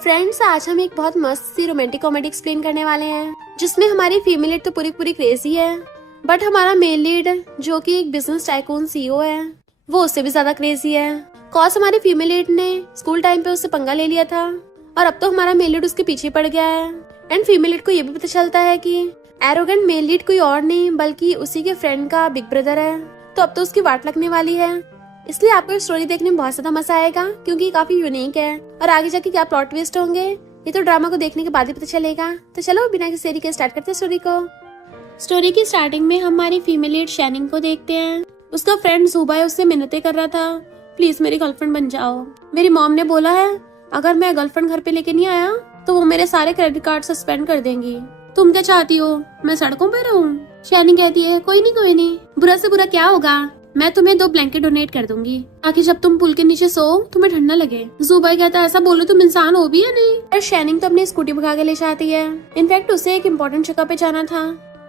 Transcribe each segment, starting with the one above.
Friends, आज हम एक बहुत मस्त सी रोमांटिक कॉमेडी एक्सप्लेन करने वाले हैं, जिसमें हमारी फीमेल लीड तो पूरी पूरी क्रेजी है, बट हमारा मेल लीड जो कि एक बिजनेस टाइकून सीईओ है, वो उससे भी ज्यादा क्रेजी है। कॉज हमारी फीमेल लीड ने स्कूल टाइम पे उससे पंगा ले लिया था और अब तो हमारा मेल लीड उसके पीछे पड़ गया है। एंड फीमेल लीड को ये भी पता चलता है कि एरोगेंट मेल लीड कोई और नहीं बल्कि उसी के फ्रेंड का बिग ब्रदर है, तो अब तो उसकी वाट लगने वाली है। इसलिए आपको स्टोरी देखने में बहुत ज्यादा मजा आएगा क्योंकि ये काफी यूनिक है और आगे जाके क्या प्लॉट ट्विस्ट होंगे ये तो ड्रामा को देखने के बाद ही पता चलेगा। तो चलो बिना किसी देरी के स्टार्ट करते हैं स्टोरी को। स्टोरी की स्टार्टिंग में हमारी फीमेल लीड शैनिंग को देखते हैं। उसका फ्रेंड जुबाई उससे मिन्नतें कर रहा था, प्लीज मेरी गर्लफ्रेंड बन जाओ। मेरी मॉम ने बोला है अगर मैं गर्लफ्रेंड घर पे लेके नहीं आया तो वो मेरे सारे क्रेडिट कार्ड सस्पेंड कर देंगी। तुम क्या चाहती हो, मैं सड़कों पे रहूं? शैनिंग कहती है कोई नहीं, बुरा से बुरा क्या होगा, मैं तुम्हें 2 ब्लैंकेट डोनेट कर दूंगी ताकि जब तुम पुल के नीचे सो तुम्हें ठंड न लगे। जुबाई कहता है ऐसा बोलो तुम इंसान हो भी या नहीं। और शैनिंग तो अपनी स्कूटी भगा के ले जाती है। इनफैक्ट उसे एक इम्पोर्टेंट जगह पे जाना था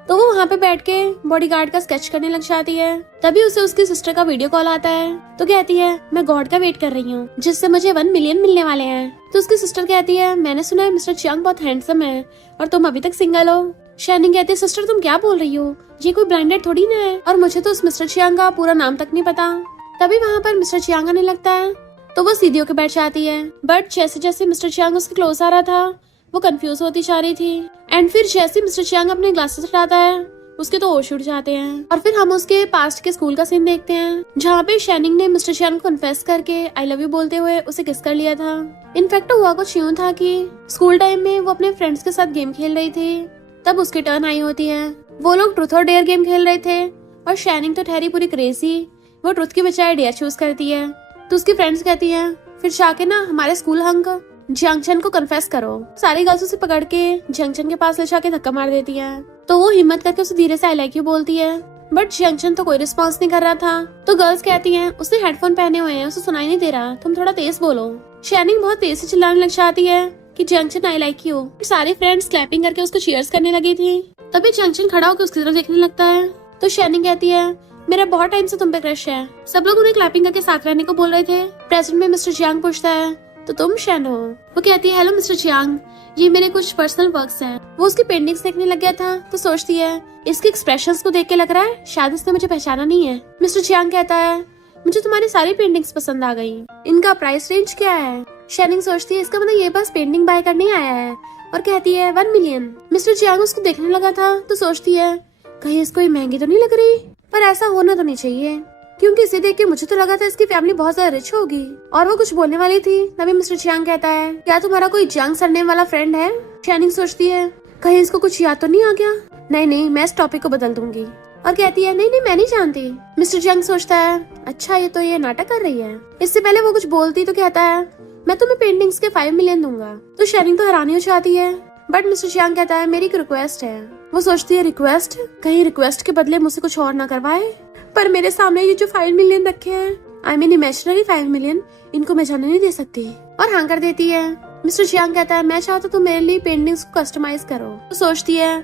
तो वो वहाँ पे बैठ के बॉडीगार्ड का स्केच करने लग जाती है। तभी उसे उसकी सिस्टर का वीडियो कॉल आता है तो कहती है मैं गॉड का वेट कर रही हूँ जिससे मुझे 1 मिलियन मिलने वाले हैं। तो उसकी सिस्टर कहती है मैंने सुना है मिस्टर चियांग बहुत हैंडसम है और तुम अभी तक सिंगल हो। शैनिंग कहती है सिस्टर तुम क्या बोल रही हो, ये कोई ब्रांडेड थोड़ी ना है और मुझे तो उस मिस्टर चियांग का पूरा नाम तक नहीं पता। तभी वहाँ पर मिस्टर चियांग आने लगता है तो वो सीधी होकर बैठ जाती है, बट जैसे जैसे मिस्टर चियांग उसके क्लोज आ रहा था वो कंफ्यूज होती जा रही थी। एंड फिर जैसे मिस्टर चियांग अपने ग्लासेस हटाता है उसके तो होश उड़ जाते हैं। और फिर हम उसके पास्ट के स्कूल का सीन देखते हैं जहाँ पे शैनिंग ने मिस्टर चियांग को कन्फेस करके आई लव यू बोलते हुए उसे किस कर लिया था। इनफैक्ट हुआ कुछ यूं था कि स्कूल टाइम में वो अपने फ्रेंड्स के साथ गेम खेल रही थी, तब उसकी टर्न आई होती है। वो लोग ट्रूथ और डेयर गेम खेल रहे थे और शैनिंग तो ठहरी पूरी क्रेजी, वो ट्रूथ की बजाय डेयर चूज करती है। तो उसकी फ्रेंड्स कहती हैं फिर जाके ना हमारे स्कूल हंक जंक्शन को कन्फेस करो। सारी गर्ल्स उसे पकड़ के जंक्शन के पास ले जाके धक्का मार देती है तो वो हिम्मत करके उसे धीरे से आई लाइक यू बोलती है, बट जंक्शन तो कोई रिस्पॉन्स नहीं कर रहा था। तो गर्ल्स कहती हैं उसने हेडफोन पहने हुए हैं उसे सुनाई नहीं दे रहा, तुम थोड़ा तेज बोलो। शैनिंग बहुत तेज से चिल्लाने लग जाती है कि जंक्शन आई लाइक यू। सारी फ्रेंड्स क्लैपिंग करके उसको चीयर्स करने लगी थी। तभी जंक्शन खड़ा होकर उसकी तरफ देखने लगता है तो शैनिंग कहती है मेरा बहुत टाइम से तुम पे क्रश है। सब लोग उन्हें क्लैपिंग करके साथ रहने को बोल रहे थे। प्रेजेंट में मिस्टर चियांग पूछता है तो तुम शैन हो? वो कहती है हेलो मिस्टर चियांग, ये मेरे कुछ पर्सनल वर्क्स हैं। वो उसकी पेंटिंग्स देखने लग गया था तो सोचती है इसके एक्सप्रेशंस को देख के लग रहा है शायद इसने मुझे पहचाना नहीं है। मिस्टर चियांग कहता है मुझे तुम्हारी सारी पेंटिंग्स पसंद आ गई, इनका प्राइस रेंज क्या है? शैनिंग सोचती है इसका मतलब ये बस पेंटिंग बाय करने आया है और कहती है 1 मिलियन। मिस्टर चियांग उसको देखने लगा था तो सोचती है कहीं इसको ये महंगी तो नहीं लग रही, पर ऐसा होना तो नहीं चाहिए क्योंकि इसे देख के मुझे तो लगा था इसकी फैमिली बहुत ज्यादा रिच होगी। और वो कुछ बोलने वाली थी तभी मिस्टर चियांग कहता है क्या तुम्हारा कोई जियांग सरनेम वाला फ्रेंड है? शैनिंग सोचती है कहीं इसको कुछ याद तो नहीं आ गया। नहीं मैं इस टॉपिक को बदल दूंगी और कहती है नहीं मैं नहीं जानती। मिस्टर चियांग सोचता है अच्छा ये तो ये नाटक कर रही है। इससे पहले वो कुछ बोलती तो कहता है मैं तुम्हें पेंटिंग्स के 5 मिलियन दूंगा। तो शैनिंग तो हैरानी हो जाती है, बट मिस्टर चियांग कहता है मेरी एक रिक्वेस्ट है। वो सोचती है रिक्वेस्ट, कहीं रिक्वेस्ट के बदले मुझसे कुछ और ना करवाए। पर मेरे सामने ये जो 5 मिलियन रखे हैं, आई मीन इमेजिनरी 5 मिलियन, इनको मैं जाने नहीं दे सकती। और हाँ कर देती है। मिस्टर चियांग कहता है मैं चाहता हूँ तुम मेरे लिए पेंटिंग्स को कस्टमाइज करो। तो सोचती है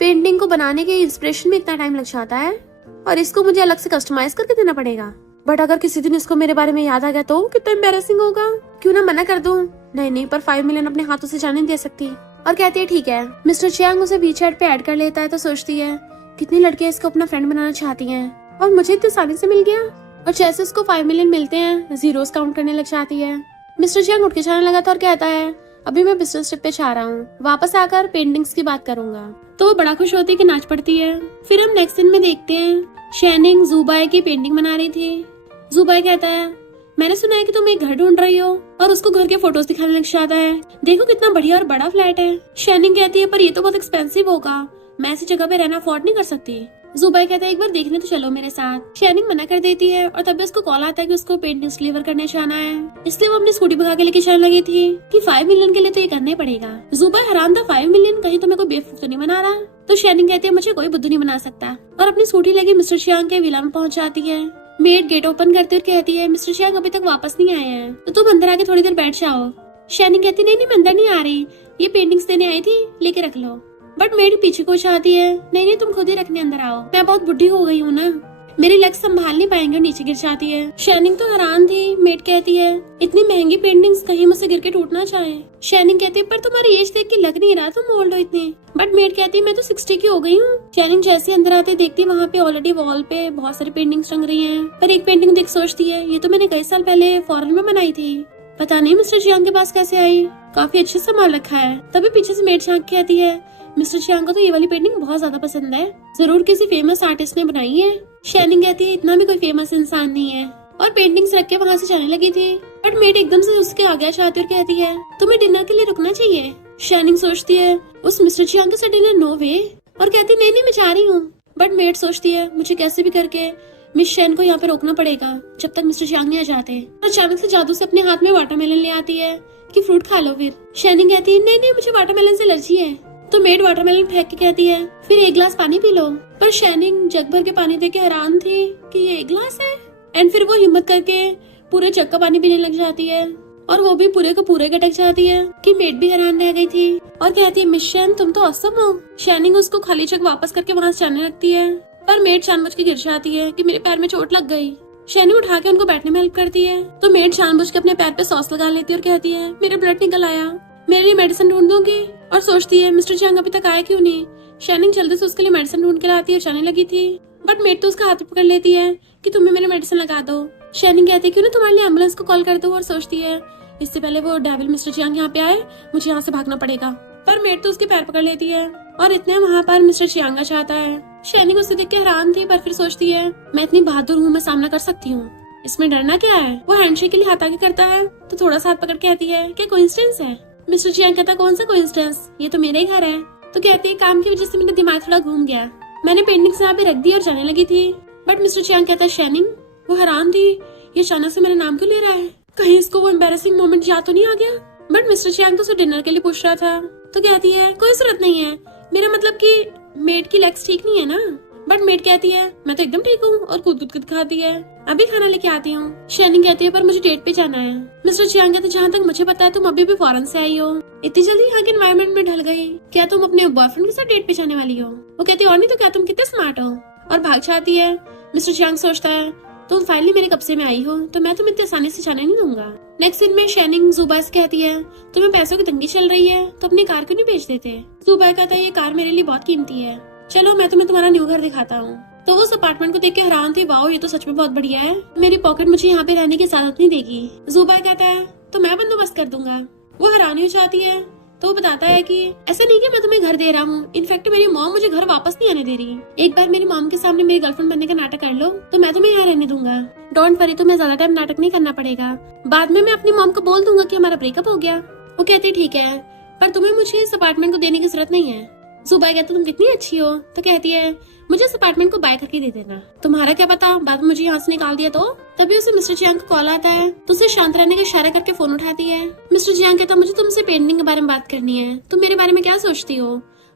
पेंटिंग को बनाने के इंस्पिरेशन में इतना टाइम लग जाता है और इसको मुझे अलग से कस्टमाइज करके देना पड़ेगा, बट अगर किसी दिन इसको मेरे बारे में याद आ गया तो कितना एम्बैरेसिंग होगा, क्यों ना मना कर दूं। नहीं पर 5 मिलियन अपने हाथों से जाने नहीं दे सकती। और कहती है ठीक है। मिस्टर चियांग उसे वीचैट पे ऐड कर लेता है तो सोचती है कितनी लड़कियां इसको अपना फ्रेंड बनाना चाहती हैं और मुझे इतनी आसानी से मिल गया। और जैसे उसको 5 मिलियन मिलते हैं जीरोस काउंट करने लग जाती है। मिस्टर चियांग उठ के जाने लगा था और कहता है अभी मैं बिजनेस ट्रिप पे जा रहा हूँ, वापस आकर पेंटिंग्स की बात करूंगा। तो वो बड़ा खुश होती है कि नाच पड़ती है। फिर हम नेक्स्ट सीन में देखते हैं शैनिंग जुबाई की पेंटिंग बना रही थी। जुबाई कहता है मैंने सुना है कि तुम एक घर ढूंढ रही हो और उसको घर के फोटोज दिखाने लग जाता है, देखो कितना बढ़िया और बड़ा फ्लैट है। शैनिंग कहती है पर ये तो बहुत एक्सपेंसिव होगा, मैं ऐसी जगह पे रहना अफोर्ड नहीं कर सकती। जुबाई कहता है एक बार देखने तो चलो मेरे साथ। शैनिंग मना कर देती है और तभी उसको कॉल आता है कि उसको पेंटिंग्स डिलीवर करने जाना है, इसलिए वो अपनी स्कूटी भगा के लेके जाने लगी थी कि 5 मिलियन के लिए तो ये करना ही पड़ेगा। जुबाई हैरान था 5 मिलियन, कहीं तो मैं कोई बेवकूफ तो नहीं बना रहा। तो शैनिंग कहती है मुझे कोई बुद्धू नहीं बना सकता और अपनी स्कूटी लेके मिस्टर चियांग के विला में पहुंच जाती है। मेड गेट ओपन करते हुए कहती है मिस्टर चियांग अभी तक वापस नहीं आए हैं तो तुम अंदर आके थोड़ी देर बैठ जाओ। शैनिंग कहती नहीं मैं अंदर नहीं आ रही, ये पेंटिंग्स देने आई थी, लेके रख लो। बट मेड पीछे को चाहती है नहीं तुम खुद ही रखने अंदर आओ, मैं बहुत बुढ़ी हो गई हूँ ना। मेरी लेग संभाल नहीं पाएंगे और नीचे गिर जाती है। शाइनिंग तो हैरान थी। मेड कहती है इतनी महंगी पेंटिंग्स कहीं मुझसे गिर के टूट ना जाए। शाइनिंग कहती है पर तुम्हारी एज देख के लग नहीं रहा तुम ओल्ड हो इतनी। बट मेड कहती है मैं तो 60 की हो गई हूँ। शाइनिंग जैसे अंदर आते देखती वहाँ पे ऑलरेडी वॉल पे बहुत सारी पेंटिंग्स टंग रही है। पर एक पेंटिंग देख सोचती है ये तो मैंने कई साल पहले फॉरेन में बनाई थी, पता नहीं मिस्टर चियांग के पास कैसे आई। काफी अच्छे से संभाल रखा है। तभी पीछे से मेड झांक के आती है मिस्टर चियांग को तो ये वाली पेंटिंग बहुत ज्यादा पसंद है, जरूर किसी फेमस आर्टिस्ट ने बनाई है। शाइनिंग कहती है इतना भी कोई फेमस इंसान नहीं है और पेंटिंग्स रख के वहाँ से जाने लगी थी। बट मेड एकदम से उसके आगे चाहती और कहती है तुम्हें डिनर के लिए रुकना चाहिए। शाइनिंग सोचती है उस मिस्टर चियांग के साथ डिनर नो वे और कहती नहीं नहीं मैं जा रही हूँ। बट मेड सोचती है मुझे कैसे भी करके मिस शैन को यहाँ पे रोकना पड़ेगा जब तक मिस्टर चियांग नहीं आ जाते। अचानक से जादू से अपने हाथ में वाटरमेलन ले आती है कि फ्रूट खा लो। फिर शाइनिंग कहती है नहीं नहीं मुझे वाटरमेलन से एलर्जी है। तो मेड वाटरमेलन फेंक के कहती है फिर एक गिलास पानी पी लो। पर शाइनिंग जग भर के पानी देख के हैरान थी कि ये एक गिलास है। एंड फिर वो हिम्मत करके पूरे जग का पानी पीने लग जाती है और वो भी पूरे को पूरे गटक जाती है कि मेड भी हैरान रह गई थी और कहती है मिस शैन तुम तो औसम हो। शाइनिंग उसको खाली जग वापस करके वहाँ से जाने लगती है पर मेड जानबूझ के गिर जाती है कि मेरे पैर में चोट लग गई। शाइनिंग उठा के उनको बैठने में हेल्प करती है तो मेड जानबूझ के अपने पैर पे सॉस लगा लेती है और कहती है मेरा ब्लड निकल आया, मेरे लिए मेडिसिन ढूंढ दूंगी। और सोचती है मिस्टर चियांग अभी तक आया क्यों नहीं। शाइनिंग जल्दी से उसके लिए मेडिसिन ढूंढ के लाती है और जाने लगी थी। बट मेड तो उसका हाथ पकड़ लेती है कि तुम्हें मेरे मेडिसिन लगा दो। शाइनिंग कहती है क्यों ना तुम्हारे लिए एम्बुलेंस को कॉल कर दो और सोचती है इससे पहले वो डेविल मिस्टर चियांग यहाँ पे आए मुझे यहाँ से भागना पड़ेगा। पर मेड तो उसके पैर पकड़ लेती है और इतने वहाँ पर मिस्टर चियांग आ जाता है। शाइनिंग उसे देख के हैरान थी पर फिर सोचती है मैं इतनी बहादुर हूँ, मैं सामना कर सकती हूँ, इसमें डरना क्या है। वो हैंडशेक के लिए हाथ आगे करता है तो थोड़ा सा हाथ पकड़ के कहती है क्या कोइंसिडेंस है। मिस्टर चियांग कहता कौन सा कोइंसिडेंस, ये तो मेरा ही घर है। तो कहती है काम की वजह से मेरा दिमाग थोड़ा घूम गया, मैंने पेंटिंग्स यहाँ पे रख दी और जाने लगी थी। बट मिस्टर चियांग कहता है शाइनिंग। वो हैरान थी ये अचानक से मेरा नाम क्यों ले रहा है, कहीं इसको वो एम्बैरेसिंग मोमेंट याद तो नहीं आ गया। बट मिस्टर चियांग तो उसे डिनर के लिए पूछ रहा था तो कहती है कोई जरूरत नहीं है, मेरा मतलब कि मेड की लेग्स ठीक नहीं है ना। बट मेड कहती है मैं तो एकदम ठीक हूँ और कूद कूद खाती है, अभी खाना लेके आती हूँ। शाइनिंग कहती है पर मुझे डेट पे जाना है। मिस्टर चियांग कहते जहाँ तक मुझे पता है तुम अभी भी फॉरेन से आई हो, इतनी जल्दी यहाँ के एनवायरनमेंट में ढल गई, क्या तुम अपने बॉयफ्रेंड के साथ डेट पे जाने वाली हो। वो कहती है और नहीं तो क्या तुम कितने स्मार्ट हो और भाग जाती है। मिस्टर चियांग सोचता है तुम फाइनली मेरे कब्जे में आई हो तो मैं तुम्हें इतनी आसानी से जाने नहीं दूंगा। नेक्स्ट सीन में शाइनिंग जुबा से कहती है तुम्हें पैसों की तंगी चल रही है तो अपनी कार क्यों नहीं बेच देते। जुबा कहता है ये कार मेरे लिए बहुत कीमती है, चलो मैं तुम्हें तुम्हारा न्यू घर दिखाता हूँ। तो उस अपार्टमेंट को देख के हैरान थी, वाओ ये तो सच में बहुत बढ़िया है, मेरी पॉकेट मुझे यहाँ पे रहने की इजाजत नहीं देगी। जुबा कहता है तो मैं बंदोबस्त कर दूंगा। वो हैरानी हो जाती है तो वो बताता है कि ऐसा नहीं कि मैं तुम्हें घर दे रहा हूँ, इनफैक्ट मेरी मॉम मुझे घर वापस नहीं आने दे रही। एक बार मेरी मॉम के सामने मेरी गर्लफ्रेंड बनने का नाटक कर लो तो मैं तुम्हें यहाँ रहने दूंगा। डोंट वरी तुम्हें ज्यादा टाइम नाटक नहीं करना पड़ेगा, बाद में मैं अपनी मॉम को बोल दूंगा कि हमारा ब्रेकअप हो गया। वो कहती ठीक है पर तुम्हें मुझे इस अपार्टमेंट को देने की जरूरत नहीं है। जुबा कहती तुम कितनी अच्छी हो। तो कहती है मुझे इस अपार्टमेंट को बाय करके दे देना, तुम्हारा क्या पता बाद में मुझे यहाँ से निकाल दिया तो। तभी उसे मिस्टर चियांग को कॉल आता है तो उसे शांत रहने का इशारा करके फोन उठाती है। मिस्टर चियांग कहता मुझे तुमसे पेंटिंग के बारे में बात करनी है, तुम मेरे बारे में क्या सोचती हो।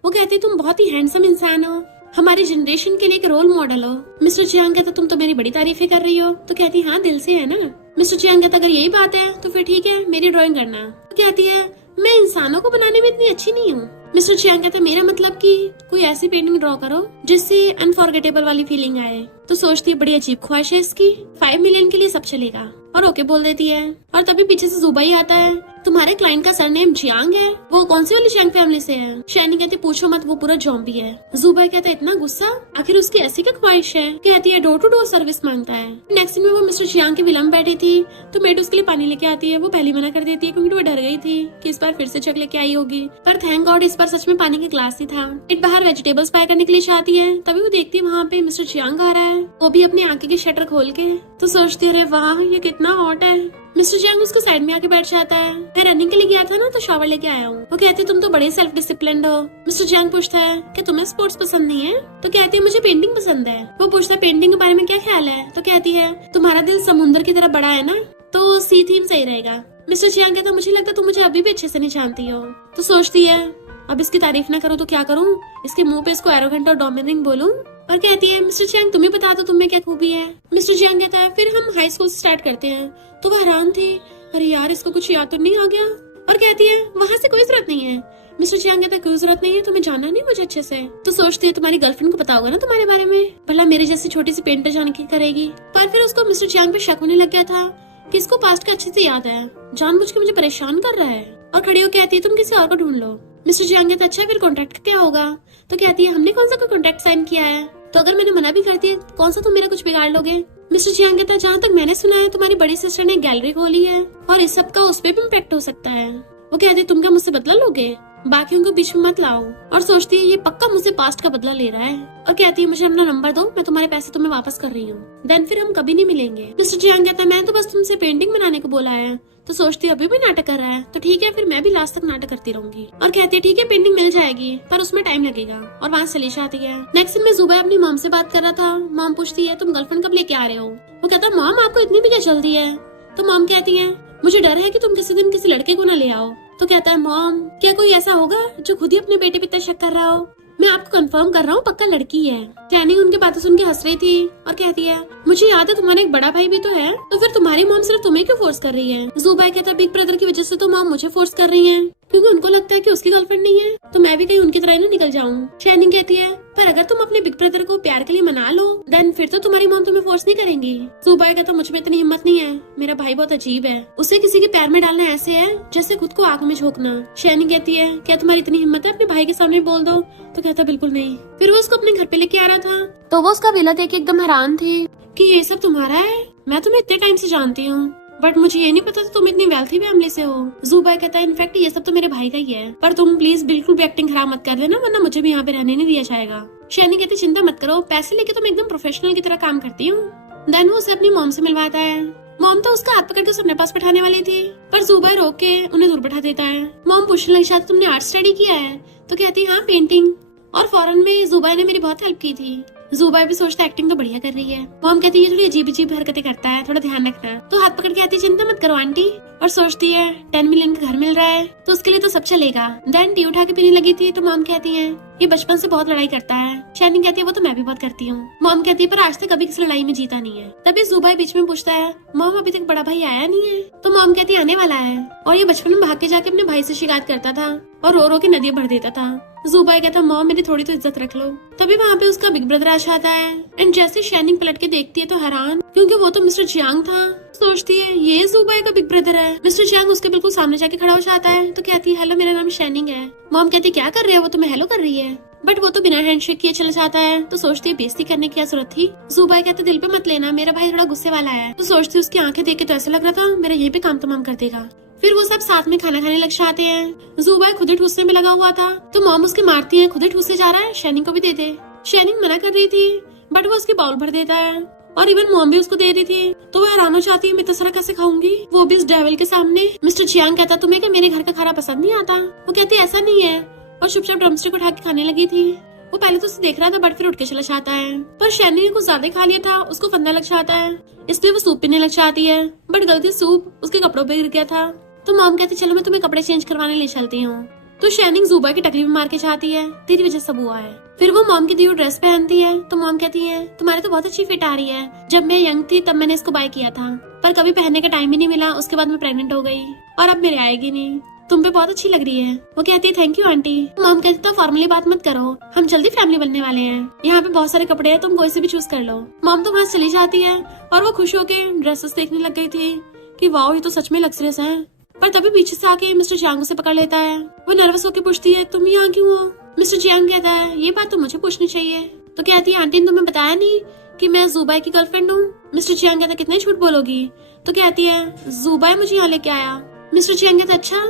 वो कहती तुम बहुत ही हैंडसम इंसान हो, हमारी जनरेशन के लिए एक रोल मॉडल हो। मिस्टर चियांग कहता तुम तो मेरी बड़ी तारीफें कर रही हो। तो कहती हाँ दिल से है ना। मिस्टर चियांग कहता अगर यही बात है तो फिर ठीक है मेरी ड्राइंग करना। तो कहती है मैं इंसानों को बनाने में इतनी अच्छी नहीं हूँ। मिस्टर चियांग कहता मेरा मतलब कि कोई ऐसी पेंटिंग ड्रॉ करो जिससे अनफॉरगेटेबल वाली फीलिंग आए। तो सोचती है बड़ी अजीब ख्वाहिश है इसकी, 5 मिलियन के लिए सब चलेगा और ओके बोल देती है। और तभी पीछे से जुबा ही आता है तुम्हारे क्लाइंट का सरनेम चियांग है, वो कौन सी वाली चियांग फैमिली से है। शाइनिंग कहती पूछो मत वो पूरा जॉम्बी है। जुबा कहता है इतना गुस्सा, आखिर उसकी ऐसी क्या ख्वाहिश है। कहती है डोर टू डोर सर्विस मांगता है। नेक्स्ट दिन में वो मिस्टर चियांग की विला में बैठी थी तो मेड उसके लिए पानी लेके आती है। वो पहली मना कर देती है क्योंकि वो डर गई थी कि इस बार फिर से जग लेके आई होगी, पर थैंक गॉड इस बार सच में पानी का ग्लास ही था। मेड बाहर वेजिटेबल्स बाय करने के लिए जाती है तभी वो देखती है वहाँ पे मिस्टर चियांग आ रहा है, वो भी अपनी आंखें की शटर खोल के। तो सोचती है वाह ये कितना हॉट है। मिस्टर चियांग उसको साइड में आके बैठ जाता है। मैं रनिंग के लिए गया था ना तो शॉवर लेके आया हूँ। वो कहते तुम तो बड़े सेल्फ डिसिप्लिन्ड हो। मिस्टर चियांग पूछता है कि तुम्हें स्पोर्ट्स पसंद नहीं है। तो कहती है मुझे पेंटिंग पसंद है। वो पूछता है पेंटिंग के बारे में क्या ख्याल है। तो कहती है तुम्हारा दिल समुद्र की तरह बड़ा है ना तो सी थीम सही रहेगा। मिस्टर चियांग कहता मुझे लगता तुम मुझे अभी भी अच्छे से नहीं जानती हो। तो सोचती है अब इसकी तारीफ ना करूँ तो क्या करूँ, इसके मुंह पे इसको एरोगेंट और डोमिनेटिंग बोलूं। और कहती है मिस्टर चियांग तुम्हें बता दो तुम्हें क्या खूबी है। मिस्टर चियांग कहता है फिर हम हाई स्कूल से स्टार्ट करते हैं। तो वह हैरान थी, अरे यार इसको कुछ याद तो नहीं आ गया। और कहती है वहाँ से कोई जरूरत नहीं है, मिस्टर चियांग कहता है कोई जरूरत नहीं है, तुम्हें जानना नहीं मुझे अच्छे से। तो सोचती है तुम्हारी गर्लफ्रेंड को पता होगा ना तुम्हारे बारे में, भला मेरे जैसी छोटी सी पेंटर जाने की करेगी। पर फिर उसको मिस्टर चियांग पे शक होने लग गया था कि इसको पास्ट का अच्छे से याद है, जानबूझ के मुझे परेशान कर रहा है। और खड़ी होकर कहती है तुम किसी और को ढूंढ लो। मिस्टर चियांग कहता है अच्छा फिर कॉन्ट्रैक्ट का क्या होगा? तो कहती है हमने कौन सा कॉन्ट्रैक्ट साइन किया है, तो अगर मैंने मना भी कर दिया कौन सा तुम मेरा कुछ बिगाड़ लोगे? मिस्टर चियांग कहता है जहाँ तक मैंने सुना है तुम्हारी बड़ी सिस्टर ने गैलरी खोली है और इस सब का उस पे भी इम्पैक्ट हो सकता है। वो कहती है तुम क्या मुझसे बदला लोगे, बाकियों को बीच में मत लाओ। और सोचती है ये पक्का मुझसे पास्ट का बदला ले रहा है और कहती है मुझे अपना नंबर दो, मैं तुम्हारे पैसे तुम्हें वापस कर रही हूँ, देन फिर हम कभी नहीं मिलेंगे। मिस्टर चियांग कहता है मैं तो बस तुमसे पेंटिंग बनाने को बोला है। तो सोचती है अभी भी नाटक कर रहा है, तो ठीक है फिर मैं भी लास्ट तक नाटक करती रहूंगी। और कहती है ठीक है पेंटिंग मिल जाएगी पर उसमें टाइम लगेगा, और वहाँ चली जाती है। नेक्स्ट दिन में जुबैर अपनी मॉम से बात कर रहा था। मॉम पूछती है तुम गर्लफ्रेंड कब लेके आ रहे हो? वो कहता है मॉम आपको इतनी भी क्या जल्दी है? तो मॉम कहती है मुझे डर है कि तुम किसी दिन किसी लड़के को न ले आओ। तो कहता है मॉम क्या कोई ऐसा होगा जो खुद ही अपने बेटे पे इतना शक कर रहा हो? मैं आपको कंफर्म कर रहा हूँ पक्का लड़की है। टैनिंग उनके बातें सुन के हंस रही थी और कहती है मुझे याद है तुम्हारा एक बड़ा भाई भी तो है, तो फिर तुम्हारी मॉम सिर्फ तुम्हें क्यों फोर्स कर रही है? जुबैर कहता है बिग ब्रदर की वजह से तो मॉम मुझे फोर्स कर रही है क्योंकि उनको लगता है कि उसकी गर्लफ्रेंड नहीं है तो मैं भी कहीं उनकी तरह ही निकल जाऊँ। टैनिंग कहती है पर अगर तुम अपने बिग ब्रदर को प्यार के लिए मना लो देन फिर तो तुम्हारी मॉम तुम्हें फोर्स नहीं करेंगी। जुबैर कहता मुझ में इतनी हिम्मत नहीं है, मेरा भाई बहुत अजीब है, उसे किसी के प्यार में डालना ऐसे है जैसे खुद को आग में झोंकना। शैनी कहती है क्या तुम्हारी इतनी हिम्मत है अपने भाई के सामने बोल दो? तो कहता बिल्कुल नहीं। फिर वो उसको अपने घर पे लेके आ रहा था तो वो उसका विला देख के एकदम हैरान थी कि ये सब तुम्हारा है, मैं तुम्हें इतने टाइम से जानती हूँ बट मुझे ये नहीं पता था तुम इतनी वेल्थी फैमिली से हो। जुबैर कहता है इनफैक्ट ये सब तो मेरे भाई का ही है, पर तुम प्लीज बिल्कुल भी एक्टिंग खराब मत कर देना वरना मुझे भी यहाँ पे रहने नहीं दिया जाएगा। शैनी कहती चिंता मत करो, पैसे लेके तो मैं एकदम प्रोफेशनल की तरह काम करती हूँ। देन वो उसे अपनी मॉम से मिलवाता है। मॉम तो उसका हाथ पकड़ के अपने पास बैठाने वाली थी पर जुबैर रोक के उन्हें दूर बैठा देता है। मॉम पूछने लगी शायद तुमने आर्ट स्टडी किया है? तो कहती हाँ पेंटिंग, और फॉरेन में जुबैर ने मेरी बहुत हेल्प की थी। जुबैर भी सोचता एक्टिंग तो बढ़िया कर रही है। मॉम कहती है ये थोड़ी अजीब अजीब हरकतें करता है, थोड़ा ध्यान रखना। तो हाथ पकड़ के आती है चिंता मत करो आंटी, और सोचती है 10 मिलियन का घर मिल रहा है तो उसके लिए तो सब चलेगा। देन टी उठा के पीने लगी थी तो मॉम कहती है ये बचपन से बहुत लड़ाई करता है। शैनी कहती है वो तो मैं भी बहुत करती हूँ। मॉम कहती है पर आज तक कभी किसी लड़ाई में जीता नहीं है। तभी जुबैर बीच में पूछता है मॉम अभी तक बड़ा भाई आया नहीं है? तो मॉम कहती है आने वाला है, और ये बचपन में भाग के जाके अपने भाई से शिकायत करता था और रो रो के नदियां भर देता था। जुबैर कहता मॉम मेरी थोड़ी तो इज्जत रख लो। तभी वहाँ पे उसका बिग ब्रदर आ जाता है एंड जैसे शैनिंग पलट के देखती है तो हैरान क्योंकि वो तो मिस्टर चियांग था। सोचती है ये जुबैर का बिग ब्रदर है। मिस्टर चियांग उसके बिल्कुल सामने जाके खड़ा हो जाता है तो कहती है हेलो मेरा नाम शैनिंग है। मॉम कहती क्या कर रहे हो? वो तुम्हें हेलो कर रही है, बट वो तो बिना हैंडशेक किए चला जाता है। तो सोचती है बेइज्जती करने की क्या जरूरत थी? जुबैर कहते दिल पे मत लेना, मेरा भाई थोड़ा गुस्से वाला है। तो सोचती उसकी आंखें देख के तो ऐसा लग रहा था मेरा ये भी काम तमाम कर देगा। फिर वो सब साथ में खाना खाने लग जाते हैं। जुबैर खुद ही ठूसने में लगा हुआ था तो मॉम उसके मारती है खुद ही ठूसने जा रहा है, शैनिंग को भी दे दे। शैनिंग मना कर रही थी बट वो उसकी बाउल भर देता है और इवन मॉम भी उसको दे रही थी तो वो हैरान हो जाती है मैं इतना सारा कैसे खाऊंगी, वो भी इस डेविल के सामने। मिस्टर चियांग कहता तुम्हें क्या मेरे घर का खाना पसंद नहीं आता? वो कहती ऐसा नहीं है, और चुपचाप ड्रमस्टिक उठा के खाने लगी थी। वो पहले तो उसे देख रहा था बट फिर उठ के चला जाता है, पर शैनी ने कुछ ज्यादा खा लिया था, उसको फंदा लग जाता है इसलिए वो सूप पीने लग जाती है बट गलती सूप उसके कपड़ों पे गिर गया था। तो मॉम कहती चलो मैं तुम्हें कपड़े चेंज करवाने ले चलती हूँ। तो शैनिंग जुबैर की टकली में मार के चाहती है तेरी वजह सब हुआ है। फिर वो मॉम की दी हुई ड्रेस पहनती है तो मॉम कहती है तुम्हारे तो बहुत अच्छी फिट आ रही है, जब मैं यंग थी तब मैंने इसको बाय किया था पर कभी पहनने का टाइम ही नहीं मिला, उसके बाद मैं प्रेग्नेंट हो गई और अब मेरे आएगी नहीं, तुम पे बहुत अच्छी लग रही है। वो कहती है थैंक यू आंटी। मॉम कहती तो फॉर्मली बात मत करो, हम जल्दी फैमिली बनने वाले हैं, यहाँ पे बहुत सारे कपड़े हैं तुम कोई से भी चूज कर लो। मॉम तो वहाँ चली जाती है और वो खुश होके ड्रेसेस देखने लग गई थी कि वाओ ये तो सच में लग्जरियस है। पर तभी पीछे से आके मिस्टर चियांग उसे पकड़ लेता है। वो नर्वस होकर पूछती है तुम यहाँ क्यों हो? मिस्टर चियांग कहता है ये बात तो मुझे पूछनी चाहिए। तो कहती है आंटी ने तुम्हें बताया नहीं कि मैं जुबैर की गर्लफ्रेंड हूँ? मिस्टर चियांग कहता है कितने झूठ बोलोगी? तो कहती है जुबैर मुझे यहाँ लेके आया। मिस्टर चियांग कहता अच्छा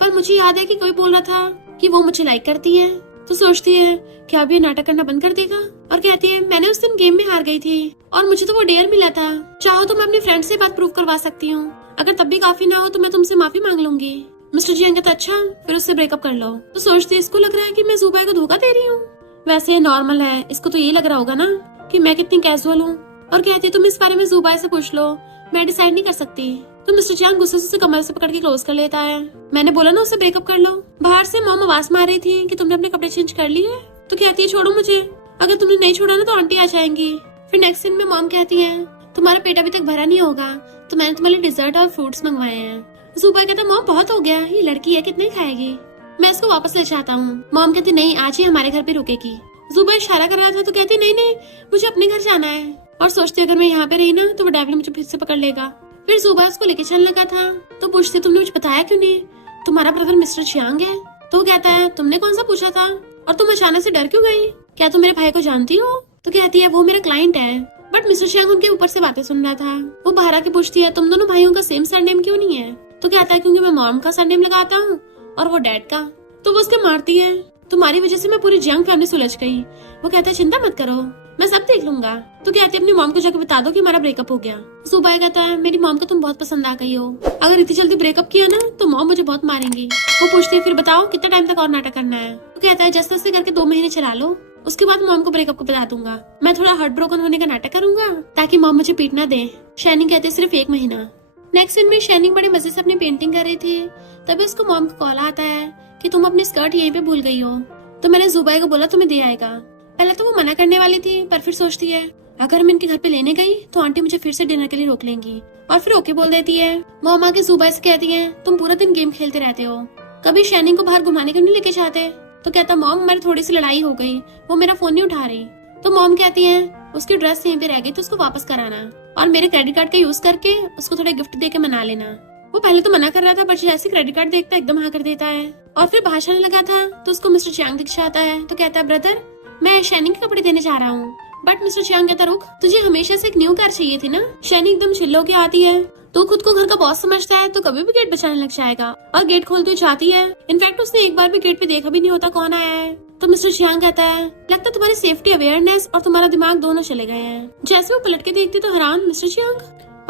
पर मुझे याद है कि कोई बोल रहा था कि वो मुझे लाइक करती है। तो सोचती है क्या अब ये नाटक करना बंद कर देगा, और कहती है मैंने उस दिन गेम में हार गई थी और मुझे तो वो डेयर मिला था, चाहो तो मैं अपनी फ्रेंड से बात प्रूव करवा सकती हूँ, अगर तब भी काफी ना हो तो मैं तुमसे माफी मांग लूंगी। मिस्टर चियांग कहता अच्छा फिर उससे ब्रेकअप कर लो। तो सोचती है इसको लग रहा है कि मैं जुबैर को धोखा दे रही हूँ, वैसे ये नॉर्मल है, इसको तो ये लग रहा होगा ना कि मैं कितनी कैजुअल हूँ। और कहती है तुम इस बारे में जुबैर से पूछ लो, मैं डिसाइड नहीं कर सकती। तो मिस्टर चियांग गुस्से से कमर से पकड़ के क्लोज कर लेता है। मैंने बोला ना उससे ब्रेकअप कर लो। बाहर से मॉम आवाज मार रही थी कि तुमने अपने कपड़े चेंज कर लिए। तो कहती है छोड़ो मुझे, अगर तुमने नहीं छोड़ा ना तो आंटी आ जाएंगी। फिर नेक्स्ट सीन में मॉम कहती है तुम्हारा पेट अभी तक भरा नहीं होगा तो मैंने तुम्हारे डिजर्ट और फ्रूट्स मंगवाए हैं। जुबैर कहता मॉम बहुत हो गया, ये लड़की है कितने खाएगी? मैं इसको वापस ले जाता हूँ। मॉम कहती नहीं, आज ही हमारे घर पे रुकेगी। जुबा इशारा कर रहा था तो कहती नहीं नहीं, मुझे अपने घर जाना है। और सोचती अगर मैं यहाँ पे रही ना तो वो डेविल मुझे फिर से पकड़ लेगा। फिर जुबा उसको लेके चलने लगा था तो पूछती तुमने मुझे बताया क्यों नहीं, तुम्हारा ब्रदर मिस्टर चियांग है। तो वो कहता है तुमने कौन सा पूछा था, और तुम अचानक से डर क्यों गई, क्या तुम मेरे भाई को जानती हो। तो कहती है वो मेरा क्लाइंट है। बट मिस्टर चियांग उनके ऊपर से बातें सुन रहा था। वो बाहर आके पूछती है तुम दोनों भाइयों का सेम सरनेम क्यों नहीं है। तो कहता है क्योंकि मैं मॉम का सरनेम लगाता हूँ और वो डैड का। तो वो उसके मारती है, तुम्हारी वजह से मैं पूरी जियांग फैमिली सुलझ गई। वो कहता है चिंता मत करो, मैं सब देख लूंगा। तो कहती है अपनी मॉम को जाकर बता दो कि हमारा ब्रेकअप हो गया। जुबा कहता है मेरी मॉम को तुम बहुत पसंद आ गई हो, अगर इतनी जल्दी ब्रेकअप किया ना तो मॉम मुझे बहुत मारेंगी। वो पूछती है फिर बताओ कितना टाइम तक और नाटक करना है। तो कहता है जैसे तैसे करके 2 महीने चला लो, उसके बाद मॉम को ब्रेकअप को बता दूंगा। मैं थोड़ा हार्ट ब्रोकन होने का नाटक करूंगा ताकि मॉम मुझे पीटना दे। शाइनिंग कहते सिर्फ 1 महीना। नेक्स्ट सीन में शाइनिंग बड़े मजे से अपनी पेंटिंग कर रही थी, तभी उसको मॉम का कॉल आता है कि तुम अपनी स्कर्ट यहीं पे भूल गई हो। तो मैंने जुबाई को बोला तुम्हें दे आएगा। पहले तो वो मना करने वाली थी, पर फिर सोचती है अगर मैं इनके घर पे लेने गई तो आंटी मुझे फिर से डिनर के लिए रोक लेंगी, और फिर ओके बोल देती है। मॉम आके जुबाई से कहती है तुम पूरा दिन गेम खेलते रहते हो, कभी शाइनिंग को बाहर घुमाने क्यों नहीं लेके जाते। तो कहता मॉम मेरी थोड़ी सी लड़ाई हो गई, वो मेरा फोन नहीं उठा रही। तो मॉम कहती है उसकी ड्रेस यहीं पे रह गई तो उसको वापस कराना, और मेरे क्रेडिट कार्ड का यूज करके उसको थोड़ा गिफ्ट दे के मना लेना। वो पहले तो मना कर रहा था, पर जैसे क्रेडिट कार्ड देखता है एकदम हाँ कर देता है। और फिर भाषण लगा था तो उसको मिस्टर चियांग दिख आता है। तो कहता है ब्रदर मैं शाइनिंग के कपड़े देने जा रहा हूँ। बट मिस्टर चियांग कहता रुक, तुझे हमेशा से एक न्यू कार चाहिए थी ना। शाइनिंग एकदम चिल्ल होके आती है, तो खुद को घर का बॉस समझता है तो कभी भी गेट बचाने लग जाएगा, और गेट खोलते हुए जाती है। इनफैक्ट उसने एक बार भी गेट पे देखा भी नहीं होता कौन आया है। तो मिस्टर चियांग कहता है लगता तुम्हारी सेफ्टी अवेयरनेस और तुम्हारा दिमाग दोनों चले गए हैं। जैसे वो पलट के देखती तो हैरान मिस्टर चियांग,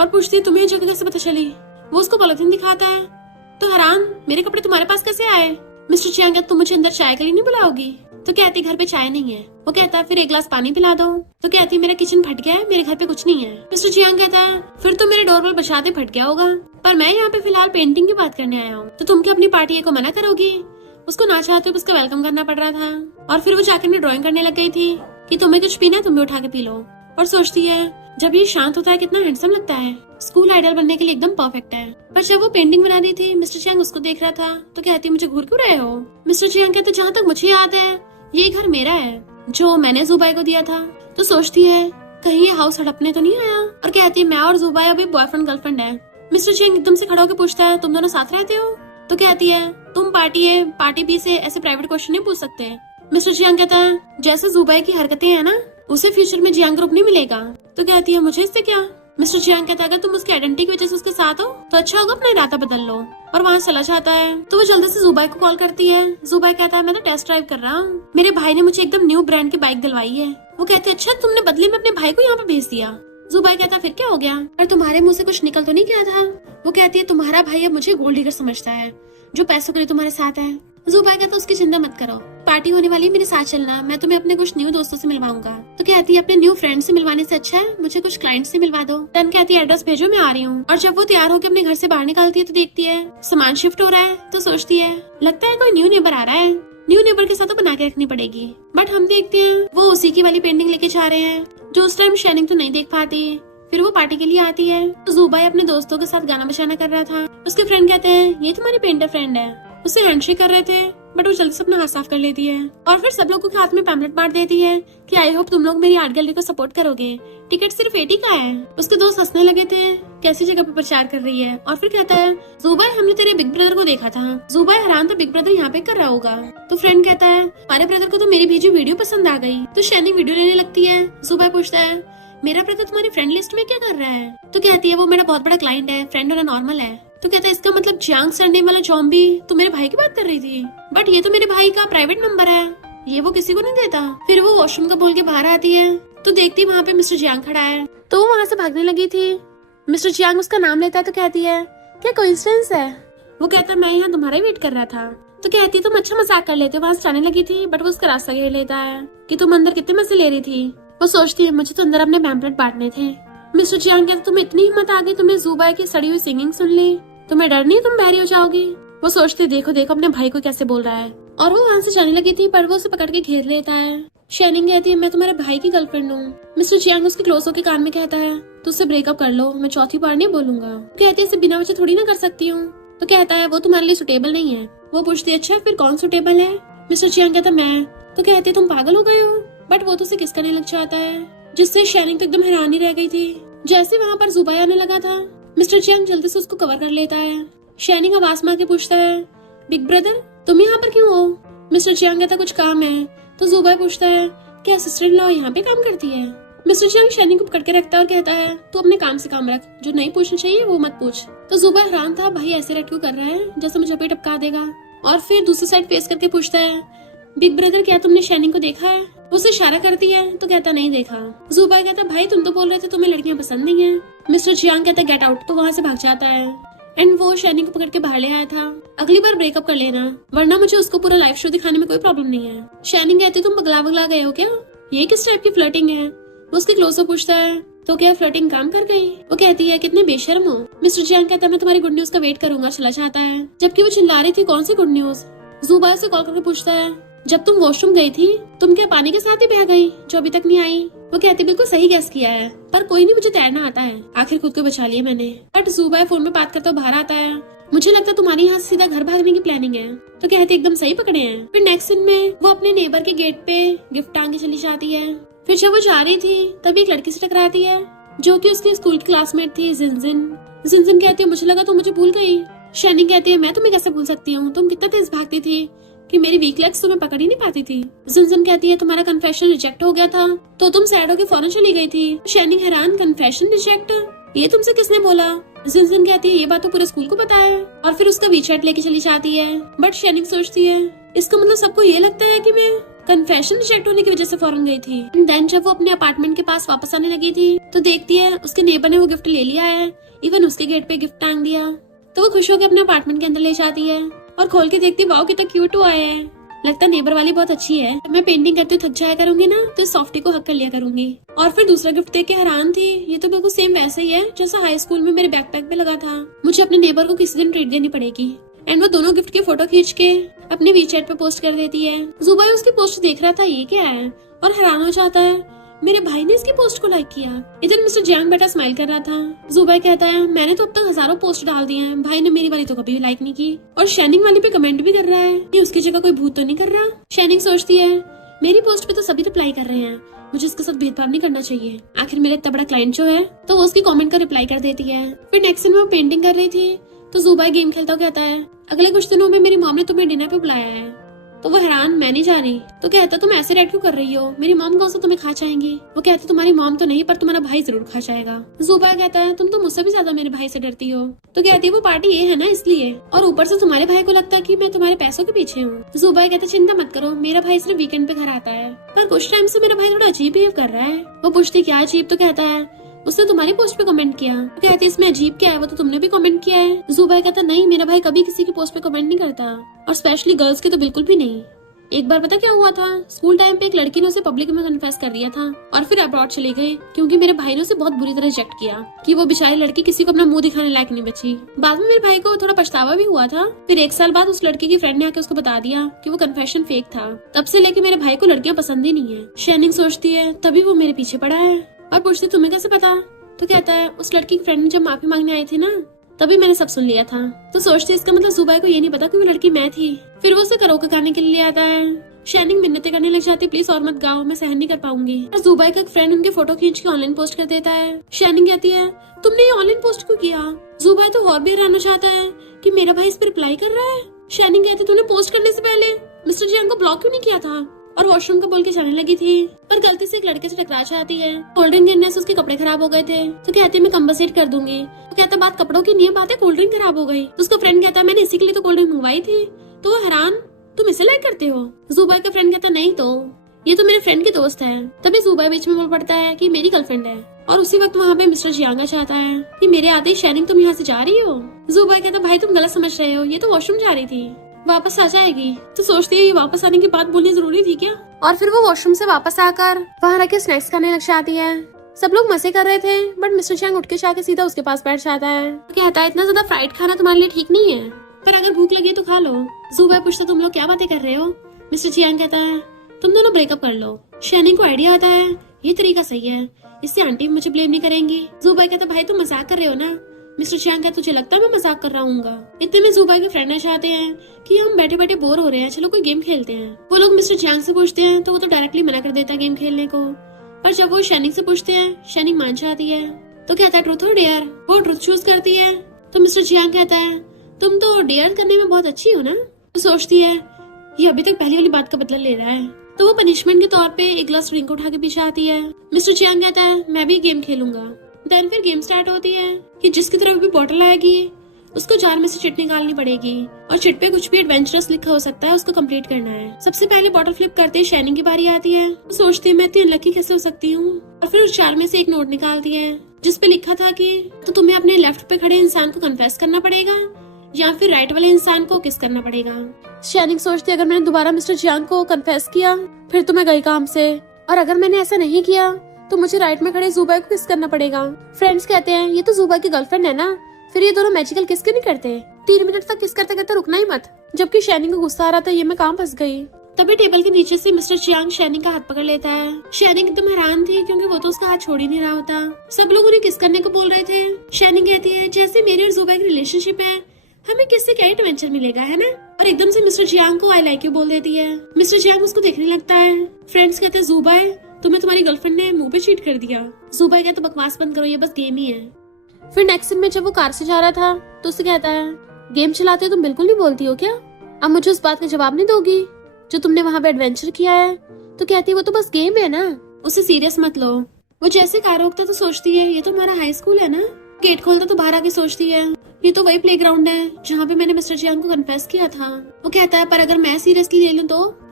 और पूछती तुम्हें ये जगह कैसे पता चली। वो उसको पॉलिथीन दिखाता है तो हैरान मेरे कपड़े तुम्हारे पास कैसे आए। मिस्टर चियांग कहता तुम मुझे अंदर चाय के लिए नहीं बुलाओगी। तो कहती घर पे चाय नहीं है। वो कहता है फिर 1 गिलास पानी पिला दो। तो कहती मेरा किचन फट गया है, मेरे घर पे कुछ नहीं है। मिस्टर चियांग कहता है फिर तो मेरे डोरबेल बजाते फट गया होगा, पर मैं यहाँ पे फिलहाल पेंटिंग की बात करने आया हूँ। तो तुम क्या अपनी पार्टी को मना करोगी। उसको ना चाहते हुए उसका वेलकम करना पड़ रहा था, और फिर वो जाकर अपनी ड्राइंग करने लग गई थी कि तुम्हें कुछ पीना तुम भी उठा के पी लो। और सोचती है जब ये शांत होता है कितना हैंडसम लगता है, स्कूल आइडल बनने के लिए एकदम परफेक्ट है। पर जब वो पेंटिंग बना रही थी मिस्टर चियांग उसको देख रहा था तो कहती मुझे घूर क्यों रहे हो। मिस्टर चियांग कहते जहाँ तक मुझे याद है ये घर मेरा है जो मैंने जुबाई को दिया था। तो सोचती है कहीं ये हाउस हड़पने तो नहीं आया, और कहती है मैं और जुबाई अभी बॉयफ्रेंड गर्लफ्रेंड है। मिस्टर चियांग एकदम से खड़ा होकर पूछता है तुम दोनों साथ रहते हो। तो कहती है तुम पार्टी बी से ऐसे प्राइवेट क्वेश्चन नहीं पूछ सकते। मिस्टर चियांग कहता है जैसे जुबाई की हरकतें है ना उसे फ्यूचर में जियांग ग्रुप नहीं मिलेगा। तो कहती है मुझे इससे क्या। मिस्टर चियांग कहता है अगर तुम उसकी आइडेंटिटी की वजह से उसके साथ हो तो अच्छा होगा अपना इरादा बदल लो, और वहाँ चला जाता है। तो वो जल्दी से जुबाई को कॉल करती है। जुबाई कहता है मैं तो टेस्ट ड्राइव कर रहा हूँ, मेरे भाई ने मुझे एकदम न्यू ब्रांड की बाइक दिलवाई है। वो कहते अच्छा तुमने बदले में अपने भाई को यहाँ पे भेज दिया। जुबाई कहता फिर क्या हो गया, पर तुम्हारे मुँह से कुछ निकल तो नहीं गया था। वो कहती है तुम्हारा भाई अब मुझे गोल्ड डिगर समझता है जो पैसों के लिए तुम्हारे साथ है। जुबाई कहता उसकी चिंता मत करो, पार्टी होने वाली मेरे साथ चलना, मैं तुम्हें अपने कुछ न्यू दोस्तों से मिलवाऊंगा। तो कहती है अपने न्यू फ्रेंड से मिलवाने से अच्छा है मुझे कुछ क्लाइंट से मिलवा दो। तन कहती है एड्रेस भेजो मैं आ रही हूँ। और जब वो तैयार होकर अपने घर से बाहर निकलती है तो देखती है सामान शिफ्ट हो रहा है। तो सोचती है लगता है कोई न्यू नेबर आ रहा है, न्यू नेबर के साथ तो बना के रखनी पड़ेगी। बट हम देखते हैं वो उसी की वाली पेंटिंग लेके जा रहे हैं जो उस टाइम शाइनिंग तो नहीं देख पाती। फिर वो पार्टी के लिए आती है तो जुबाई अपने दोस्तों के साथ गाना बजाना कर रहा था। उसके फ्रेंड कहते हैं ये तुम्हारी पेंटर फ्रेंड है। उससे हैंडशेक कर रहे थे बट वो जल्दी से अपना हाथ साफ कर लेती है, और फिर सब लोगों के हाथ में पैम्पलेट बांट देती है कि आई होप तुम लोग मेरी आर्ट गैलरी को सपोर्ट करोगे, टिकट सिर्फ 80 का है। उसके दोस्त हंसने लगे थे कैसी जगह पे प्रचार कर रही है। और फिर कहता है जुबाई हमने तेरे बिग ब्रदर को देखा था। जुबाई हैरान था बिग ब्रदर यहाँ पे कर रहा होगा। तो फ्रेंड कहता है हमारे ब्रदर को तो मेरी भेजी वीडियो पसंद आ गई। तो शाइनिंग वीडियो लेने लगती है। जुबाई पूछता है मेरा ब्रदर तुम्हारी फ्रेंड लिस्ट में क्या कर रहा है। तो कहती है वो मेरा बहुत बड़ा क्लाइंट है, फ्रेंड होना नॉर्मल है। तो कहता है इसका मतलब जियांग सरनेम वाला जॉम्बी तो मेरे भाई की बात कर रही थी, बट ये तो मेरे भाई का प्राइवेट नंबर है, ये वो किसी को नहीं देता। फिर वो वॉशरूम का बोल के बाहर आती है तो देखती वहाँ पे मिस्टर जियांग खड़ा है। तो वो वहाँ से भागने लगी थी। मिस्टर जियांग उसका नाम लेता है तो कहती है क्या कोइंसिडेंस है। वो कहता है मैं यहाँ तुम्हारा वेट कर रहा था। तो कहती तुम अच्छा मजाक कर लेते हो, वहाँ से जाने लगी थी बट वो उसका रास्ता घेर लेता है कि तुम अंदर कितने मजे ले रही थी। वो सोचती है मुझे तो अंदर अपने पैम्पलेट बांटने थे। मिस्टर जियांग कहते तुम्हें इतनी हिम्मत आ गई, तुमने जुबाई की सड़ी हुई सिंगिंग सुन ली, तुम्हें डर नहीं तुम बहरी हो जाओगी। वो सोचती देखो देखो अपने भाई को कैसे बोल रहा है, और वो वहाँ से जाने लगी थी पर वो उसे पकड़ के घेर लेता है। शाइनिंग कहती है मैं तुम्हारे भाई की गर्लफ्रेंड हूँ। मिस्टर जियांग उसके क्लोज होकर कान में कहता है तो उससे ब्रेकअप कर लो, मैं चौथी बार नहीं बोलूंगा। कहती है इसे बिना वजह थोड़ी ना कर सकती हूँ। तो कहता है वो तुम्हारे लिए सुटेबल नहीं है। वो पूछती है अच्छा फिर कौन सुटेबल है? मिस्टर चियांग कहता मैं। तो कहते तुम पागल हो गए हो? बट वो तो उसे किस करने लग जाता है, जिससे शैनिंग तो एकदम हैरान ही रह गई थी। जैसे वहाँ पर जुबाई आने लगा था, मिस्टर चियांग जल्दी से उसको कवर कर लेता है। शैनिंग आवाज मार के पूछता है बिग ब्रदर तुम यहाँ पर क्यों हो? मिस्टर चियांग कहता कुछ काम है। तो जुबाई पूछता है क्या असिस्टेंट लॉ यहाँ पे काम करती है? मिस्टर चियांग शैनिंग को पकड़ के रखता है और कहता है तू अपने काम से काम रख, जो नहीं पूछना चाहिए वो मत पूछ। तो जुबाई हैरान था, भाई ऐसे रेट क्यों कर रहा है जैसे मुझे पे टपका देगा। और फिर दूसरी साइड फेस करके पूछता है बिग ब्रदर क्या तुमने शैनिंग को देखा है? उसे इशारा करती है तो कहता नहीं देखा। जुबाई कहता भाई तुम तो बोल रहे थे तुम्हें लड़कियां पसंद नहीं है। मिस्टर चियांग कहता गेट आउट, तो वहाँ से भाग जाता है। एंड वो शैनिंग को पकड़ के बाहर ले आया था, अगली बार ब्रेकअप कर लेना वरना मुझे उसको पूरा लाइव शो दिखाने में कोई प्रॉब्लम नहीं है। शैनिंग कहती तुम बगला गए हो क्या? ये किस टाइप की फ्लर्टिंग है? वो उसके क्लोजअप पूछता है तो क्या फ्लर्टिंग काम कर गई? वो कहती है कितने बेशर्म हो। मिस्टर चियांग कहता है मैं तुम्हारी गुड न्यूज का वेट करूंगा, चला जाता है। जबकि वो चिल्ला रही थी कौन सी गुड न्यूज। जुबाई से कॉल करके पूछता है जब तुम वॉशरूम गई थी तुम क्या पानी के साथ ही बह गई जो अभी तक नहीं आई? वो कहती बिल्कुल सही गैस किया है, पर कोई नहीं मुझे तैरना आता है, आखिर खुद को बचा लिया मैंने। बट जुबाई फोन में बात करता बाहर आता है, मुझे लगता है तुम्हारी यहाँ सीधा घर भागने की प्लानिंग है। तो कहते एकदम सही पकड़े हैं। फिर नेक्स्ट सीन में वो अपने नेबर के गेट पे गिफ्ट टांग के चली जाती है। फिर जब वो जा रही थी तभी एक लड़की से टकराती है जो कि उसकी स्कूल की क्लासमेट थी जिनजिन। जिनजिन कहती है मुझे लगा तुम मुझे भूल गई। शैनिंग कहती है मैं तुम्हें कैसे भूल सकती हूँ, तुम कितना तेज भागती थी कि मेरी वीक लेग्स तुम्हें पकड़ ही नहीं पाती थी। जिनजिन कहती है तुम्हारा कन्फेशन रिजेक्ट हो गया था तो तुम सैड होकर फौरन चली गई थी। शैनिंग हैरान कन्फेशन रिजेक्ट, ये तुमसे किसने बोला? जिनजिन कहती है ये बात तो पूरे स्कूल को पता है। और फिर उसका वीचैट लेके चली जाती है। बट शैनिंग सोचती है इसका मतलब सबको ये लगता है कि मैं कन्फेशन रिजेक्ट होने की वजह से फौरन गई थी। देन जब वो अपने अपार्टमेंट के पास वापस आने लगी थी तो देखती है उसके नेबर ने वो गिफ्ट ले लिया है, इवन उसके गेट पे गिफ्ट टांग दिया। तो वो खुश होकर अपने अपार्टमेंट के अंदर ले जाती है और खोल के देखती वाओ कितना क्यूट हुआ है, लगता है नेबर वाली बहुत अच्छी है। मैं पेंटिंग करते हुए थक जाया करूंगी ना तो इस सॉफ्टी को हक कर लिया करूंगी। और फिर दूसरा गिफ्ट देख के हैरान थी, ये तो बिल्कुल सेम वैसा ही है जैसा हाई स्कूल में मेरे बैकपैक पे लगा था। मुझे अपने नेबर को किसी दिन ट्रीट देनी पड़ेगी। एंड वो दोनों गिफ्ट की फोटो खींच के अपने वीचैट पे पोस्ट कर देती है। जुबाई उसकी पोस्ट देख रहा था ये क्या है और हैरान हो जाता है मेरे भाई ने इसकी पोस्ट को लाइक किया। इधर मिस्टर जियांग बेटा स्माइल कर रहा था। जुबाई कहता है मैंने तो अब तक हजारों पोस्ट डाल दिए हैं, भाई ने मेरी वाली तो कभी भी लाइक नहीं की और शैनिंग वाली पे कमेंट भी कर रहा है, ये उसकी जगह कोई भूत तो नहीं कर रहा। शैनिंग सोचती है मेरी पोस्ट पे तो सभी रिप्लाई कर रहे हैं, मुझे इसके साथ भेदभाव नहीं करना चाहिए, आखिर मेरा इतना बड़ा क्लाइंट जो है। तो वो उसकी कमेंट का रिप्लाई कर देती है। फिर नेक्स्ट दिन वो पेंटिंग कर रही थी तो जुबाई गेम खेलता हुआ कहता है अगले कुछ दिनों में मेरी मॉम ने तुम्हें डिनर पे बुलाया है। तो वो हैरान मैं नहीं जा रही। तो कहता तुम ऐसे रेड क्यों कर रही हो, मेरी मॉम कौन सा तुम्हें खा जाएंगी? वो कहता तुम्हारी मॉम तो नहीं पर तुम्हारा भाई जरूर खा जाएगा। जुबाई कहता है तुम तो मुझसे भी ज्यादा मेरे भाई से डरती हो। तो कहती वो पार्टी ये है ना इसलिए, और ऊपर से तुम्हारे भाई को लगता है कि मैं तुम्हारे पैसों के पीछे हूँ। जुबाई कहता चिंता मत करो, मेरा भाई सिर्फ वीकेंड पे घर आता है, पर कुछ टाइम से मेरा भाई थोड़ा अजीब बिहेव कर रहा है। वो पूछती क्या अजीब? तो कहता है उसने तुम्हारी पोस्ट पे कमेंट किया। तो कहती इसमें अजीब क्या है, वो तो तुमने भी कमेंट किया है। जुबाई कहता नहीं मेरा भाई कभी किसी की पोस्ट पे कमेंट नहीं करता, और स्पेशली गर्ल्स के तो बिल्कुल भी नहीं। एक बार पता क्या हुआ था, स्कूल टाइम पे एक लड़की ने उसे पब्लिक में कन्फेस कर दिया था और फिर अब्रॉड चली गई क्योंकि मेरे भाई ने उसे बहुत बुरी तरह रिजेक्ट किया कि वो बेचारी लड़की किसी को अपना मुंह दिखाने लायक नहीं बची। बाद में मेरे भाई को थोड़ा पछतावा भी हुआ था। फिर 1 साल बाद उस लड़की की फ्रेंड ने आके उसको बता दिया कि वो कन्फेशन फेक था। तब से लेके मेरे भाई को लड़कियां पसंद ही नहीं है। शैनिंग सोचती है तभी वो मेरे पीछे पड़ा है और पूछती तुम्हें कैसे पता? तो कहता है उस लड़की की फ्रेंड जब माफी मांगने आई थी ना तभी मैंने सब सुन लिया था। तो सोचती इसका मतलब जुबाई को ये नहीं पता कि वो लड़की मैं थी। फिर वो उसे करोके गाने के लिए आता है। शैनिंग मिन्नतें करने लग जाती प्लीज और मत गाओ, मैं सहन नहीं कर पाऊंगी। और जुबाई का एक फ्रेंड उनके फोटो खींच के ऑनलाइन पोस्ट कर देता है। शैनिंग कहती है तुमने ये ऑनलाइन पोस्ट क्यों किया? जुबाई तो और भी हैरान हो जाता है कि मेरा भाई इस पर रिप्लाई कर रहा है। शैनिंग कहती तूने पोस्ट करने से पहले मिस्टर जियांग को ब्लॉक क्यों नहीं किया था? और वॉशरूम का बोल के जाने लगी थी पर गलती से एक लड़के से टकरा जाती है। कोल्ड ड्रिंक गिरने से उसके कपड़े खराब हो गए थे। तो कहती मैं कंपनसेट कर दूंगी। तो कहता बात कपड़ों की नहीं है, बात है कोल्ड ड्रिंक खराब हो गई। तो उसका फ्रेंड कहता है मैंने इसी के लिए तो कोल्ड ड्रिंक मंगवाई थी। तो वो हैरान तुम इसे लाइक करते हो? जुबाई का फ्रेंड कहता नहीं तो ये तो मेरे फ्रेंड की दोस्त है। तभी जुबाई बीच में बोल पड़ता है कि मेरी गर्लफ्रेंड है। और उसी वक्त वहाँ पे मिस्टर जियांग चाहता है कि मेरे आते ही शैनिंग तुम यहाँ से जा रही हो। जुबाई कहता भाई तुम गलत समझ रहे हो, ये तो वॉशरूम जा रही थी, वापस आ जाएगी। तो सोचती है वापस आने की बात बोलनी जरूरी थी क्या? और फिर वो वॉशरूम से वापस आकर वहाँ रखे स्नैक्स खाने लग जाती है। सब लोग मजे कर रहे थे बट मिस्टर जियांग उठ के जाके सीधा उसके पास बैठ जाता है। तो कहता है इतना ज्यादा फ्राइड खाना तुम्हारे लिए ठीक नहीं है, पर अगर भूख लगी तो खा लो। जुबाई पूछता तुम लोग क्या बातें कर रहे हो? मिस्टर जियांग कहता है तुम दोनों ब्रेकअप कर लो। शैनिंग को आइडिया आता है ये तरीका सही है, इससे आंटी मुझे ब्लेम नहीं करेंगी। जुबाई कहता भाई तुम मजाक कर रहे हो ना? मिस्टर चियांग कहता तुझे लगता है मैं मजाक कर रहा हूँ? इतने में जुबाई के फ्रेंड चाहते हैं कि हम बैठे बैठे बोर हो रहे हैं, चलो कोई गेम खेलते हैं। वो लोग मिस्टर चियांग से पूछते हैं तो वो तो डायरेक्टली मना कर देता है गेम खेलने को, पर जब वो शैनिंग से पूछते हैं शैनिंग मान जाती है। तो कहता है ट्रूथ और डेयर, वो ट्रूथ चूज करती है। तो मिस्टर चियांग कहता है तुम तो डेयर करने में बहुत अच्छी हो ना। तो सोचती है ये अभी तक पहली वाली बात का बदला ले रहा है, तो वो पनिशमेंट के तौर पे एक ग्लास ड्रिंक उठा के पीछे आती है। मिस्टर चियांग कहता है मैं भी गेम खेलूंगा। देन फिर गेम स्टार्ट होती है कि जिसकी तरफ भी बॉटल आएगी उसको जार में से चिट निकालनी पड़ेगी और चिट पे कुछ भी एडवेंचरस लिखा हो सकता है, उसको कंप्लीट करना है। सबसे पहले बॉटल फ्लिप करते ही शैनिंग की बारी आती है। वो सोचती है मैं इतनी अनलकी कैसे हो सकती हूँ, और फिर उस जार में से एक नोट निकालती है जिसपे लिखा था कि तो तुम्हें अपने लेफ्ट पे खड़े इंसान को कन्फेस करना पड़ेगा या फिर राइट वाले इंसान को किस करना पड़ेगा। शैनिंग सोचती है अगर मैंने दोबारा मिस्टर चियांग को कन्फेस किया फिर तो मैं गई काम से, और अगर मैंने ऐसा नहीं किया तो मुझे राइट में खड़े जुबाई को किस करना पड़ेगा। फ्रेंड्स कहते हैं ये तो जुबाई की गर्लफ्रेंड है ना, फिर ये दोनों मैजिकल किस क्यों नहीं करते? 3 मिनट तक किस करते करते रुकना ही मत। जबकि शैनिंग को गुस्सा आ रहा था ये मैं काम फंस गई। तभी टेबल के नीचे से मिस्टर चियांग शैनिंग का हाथ पकड़ लेता है। शैनिंग एकदम हैरान थी क्योंकि वो तो उसका हाथ छोड़ ही नहीं रहा होता। सब लोग उन्हें किस करने को बोल रहे थे। शैनिंग कहती है जैसे मेरे और जुबाई की रिलेशनशिप है, हमें किससे क्या एडवेंचर मिलेगा, है ना? और एकदम से मिस्टर चियांग को आई लाइक यू बोल देती है। मिस्टर चियांग उसको देखने लगता है। फ्रेंड्स कहते हैं जुबाई तुम्हें तुम्हारी गर्लफ्रेंड ने मुंह पे चीट कर दिया। जुबाई कहता बकवास बंद करो, ये बस गेम ही है। फिर नेक्स्ट सीन में जब वो कार से जा रहा था तो उसे कहता है गेम चलाते हो तुम बिल्कुल नहीं बोलती हो क्या? अब मुझे उस बात का जवाब नहीं दोगी जो तुमने वहाँ पे एडवेंचर किया है? तो कहती है वो तो बस गेम है ना, उसे सीरियस मत लो। वो जैसे कार रोकता तो सोचती है ये तो हमारा हाई स्कूल है ना। गेट खोलता तो बाहर आके सोचती है ये तो वही प्लेग्राउंड है जहाँ पे मैंने मिस्टर चियांग को कन्फेस किया था। वो कहता है पर अगर मैं सीरियसली ले लूँ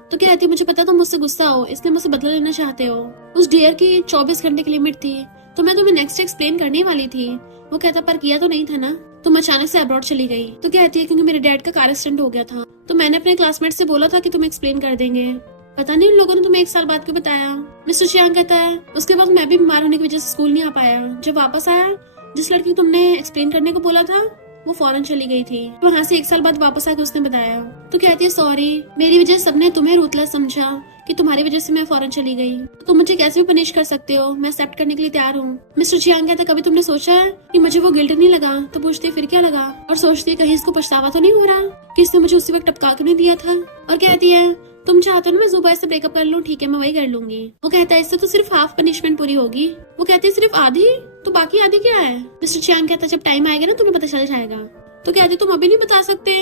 तो कहती है मुझे पता है तुम मुझसे गुस्सा हो इसलिए मुझसे बदला लेना चाहते हो। उस डियर की 24 घंटे की लिमिट थी तो मैं तुम्हें नेक्स्ट एक्सप्लेन करने वाली थी। वो कहता पर किया तो नहीं था ना, तुम अचानक से अब्रॉड चली गई। तो कहती है क्योंकि मेरे डैड का कार एक्सीडेंट हो गया था तो मैंने अपने क्लासमेट से बोला था कि तुम एक्सप्लेन कर देंगे। पता नहीं उन लोगों ने तुम्हें 1 साल बाद क्यों बताया। मिस्टर चियांग कहता है उसके बाद मैं भी बीमार होने की वजह से स्कूल नहीं आ पाया। जब वापस आया जिस लड़की को तुमने एक्सप्लेन करने को बोला था वो फॉरेन चली गई थी। वहाँ से 1 साल बाद वापस आके उसने बताया। तो कहती है सॉरी मेरी वजह सबने तुम्हें रूथलेस समझा कि तुम्हारी वजह से मैं फॉरेन चली गई। तुम मुझे कैसे भी पनिश कर सकते हो, मैं एक्सेप्ट करने के लिए तैयार हूँ। मिस्टर चियांग कहता कभी तुमने सोचा है कि मुझे वो गिल्ट नहीं लगा? तो पूछती फिर क्या लगा, और सोचती है कहीं इसको पछतावा तो नहीं हो रहा कि इसने मुझे उसी वक्त टपका क्यों नहीं दिया था। और कहती है तुम चाहते हो ना मैं जुबाई से ब्रेकअप कर लूँ, ठीक है मैं वही कर लूंगी। वो कहता है इससे तो सिर्फ हाफ पनिशमेंट पूरी होगी। वो कहती है सिर्फ आधी? तो बाकी आधी क्या है? मिस्टर चियांग कहता है जब टाइम आएगा ना तुम्हें पता चल जाएगा। तो कहते तुम अभी नहीं बता सकते,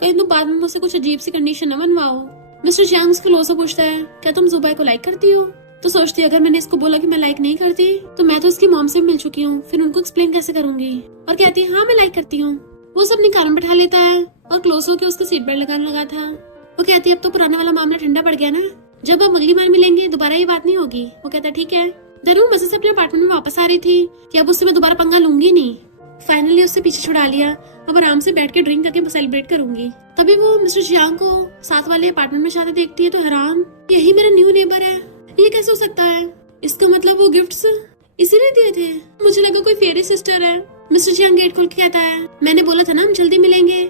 कहीं तुम बाद में मुझसे कुछ अजीब सी कंडीशन न बनवाओ। मिस्टर चियांग उसको क्लोज पूछता है क्या तुम जुबाई को लाइक करती हो? तो सोचती है अगर मैंने इसको बोला कि मैं लाइक नहीं करती तो मैं तो इसकी मॉम से मिल चुकी हूँ, फिर उनको एक्सप्लेन कैसे करूंगी। और कहती है हाँ मैं लाइक करती हूँ। वो सब अपनी कार में बैठा लेता है और क्लोज होकर उसके सीट बेल्ट लगाने लगा था। वो कहती है अब तो पुराना वाला मामला ठंडा पड़ गया ना, जब हम अगली बार मिलेंगे दोबारा ये बात नहीं होगी। वो कहता है ठीक है। जरूर मजे से अपने अपार्टमेंट में वापस आ रही थी कि अब उससे मैं दोबारा पंगा लूंगी नहीं। फाइनली उससे पीछे छुड़ा लिया, अब आराम से बैठ के ड्रिंक करके सेलिब्रेट करूंगी। तभी वो मिस्टर चियांग को साथ वाले अपार्टमेंट में जाते देखती है तो हैरान, यही मेरा न्यू नेबर है, ये कैसे हो सकता है? इसका मतलब वो गिफ्ट्स इसी ने दिए थे, मुझे लगा कोई फेरी सिस्टर है। मिस्टर चियांग गेट खोल के कहता है मैंने बोला था ना हम जल्दी मिलेंगे,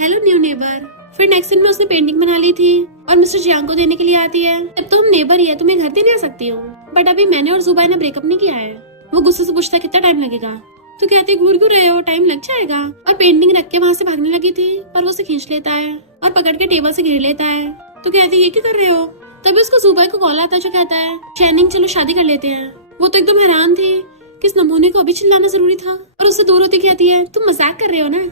हेलो न्यू नेबर। फिर नेक्स्ट दिन में उसने पेंटिंग बना ली थी और मिस्टर चियांग को देने के लिए आती है। अब तो हम नेबर ही है, तुम्हें घर देने आ सकती हूँ, बट अभी मैंने और जुबाई ने ब्रेकअप नहीं किया है। वो गुस्से से पूछता है कितना टाइम लगेगा? तो कहते घूर क्यों रहे हो, टाइम लग जाएगा। और पेंटिंग रख के वहाँ से भागने लगी थी पर वो उसे खींच लेता है और पकड़ के टेबल से घेर लेता है। तो कहते ये क्या कर रहे हो? तभी उसको जुबाई को कॉल आता है जो कहता है शैनिंग चलो शादी कर लेते हैं। वो तो एकदम हैरान थी किस नमूने को अभी चिल्लाना जरूरी था, और उससे दूर होती कहती है तुम मजाक कर रहे हो ना।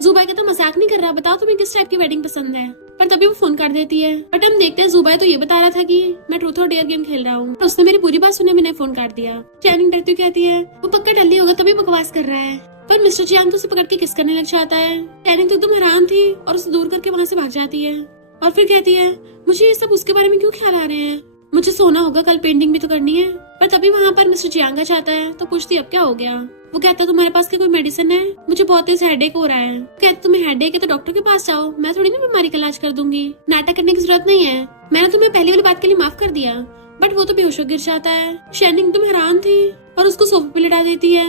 जुबाई कहता मजाक नहीं कर रहा, बताओ तुम्हें किस टाइप की वेडिंग पसंद है। पर तभी वो फोन कर देती है। बट हम देखते हैं जुबाई तो ये बता रहा था कि मैं ट्रूथ और डेयर गेम खेल रहा हूँ, उसने मेरी पूरी बात सुने मैंने फोन काट दिया। शैनिंग डरती कहती है वो पक्का टल्ली होगा तभी बकवास कर रहा है। पर मिस्टर चियांग तो उसे पकड़ के किस करने लग जाता है। शैनिंग तो एकदम हैरान थी और उसे दूर करके वहाँ से भाग जाती है। और फिर कहती है मुझे ये सब उसके बारे में क्यों ख्याल आ रहे हैं, मुझे सोना होगा, कल पेंटिंग भी तो करनी है। पर तभी वहाँ पर मिस्टर चियांग आ जाता है तो पूछती अब क्या हो गया। वो कहता है तुम्हारे पास कोई मेडिसिन है, मुझे बहुत तेज हेडेक हो रहा है। कहते तुम्हें हेडेक है तो डॉक्टर के पास जाओ, मैं थोड़ी ना बीमारी का इलाज कर दूंगी, नाटक करने की जरूरत नहीं है, मैंने तुम्हें पहली वाली बात के लिए माफ कर दिया। बट वो तो बेहोश हो गिर जाता है। शैनिंग तुम हैरान थी और उसको सोफे पे लिटा देती है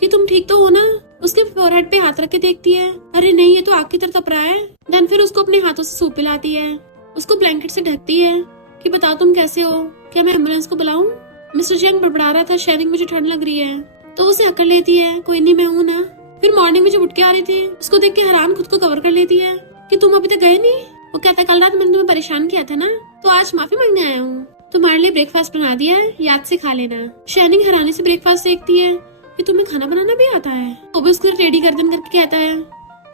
कि तुम ठीक तो हो ना। उसके फोरहेड पे हाथ रख के देखती है, अरे नहीं ये तो आग की तरह तप रहा है। देन फिर उसको अपने हाथों से सूप पिलाती है, उसको ब्लैंकेट से ढकती है कि बताओ तुम कैसे हो, क्या मैं एम्बुलेंस को बुलाऊं? मिस्टर चियांग बड़बड़ा रहा था शैनिंग मुझे ठंड लग रही है, तो उसे अकड़ लेती है कोई नहीं मैं हूँ ना। फिर मॉर्निंग में जब उठ के आ रही थी उसको देख के हैरान खुद को कवर कर लेती है कि तुम अभी तक गए नहीं। वो कहता है कल रात मैंने तुम्हें परेशान किया था ना, तो आज माफी मांगने आया हूँ। तुम्हारे लिए ब्रेकफास्ट बना दिया है, याद से खा लेना। शाइनिंग हैरानी से ब्रेकफास्ट देखती है कि तुम्हें खाना बनाना भी आता है। वो भी उसको रेडी गर्दन करके कहता है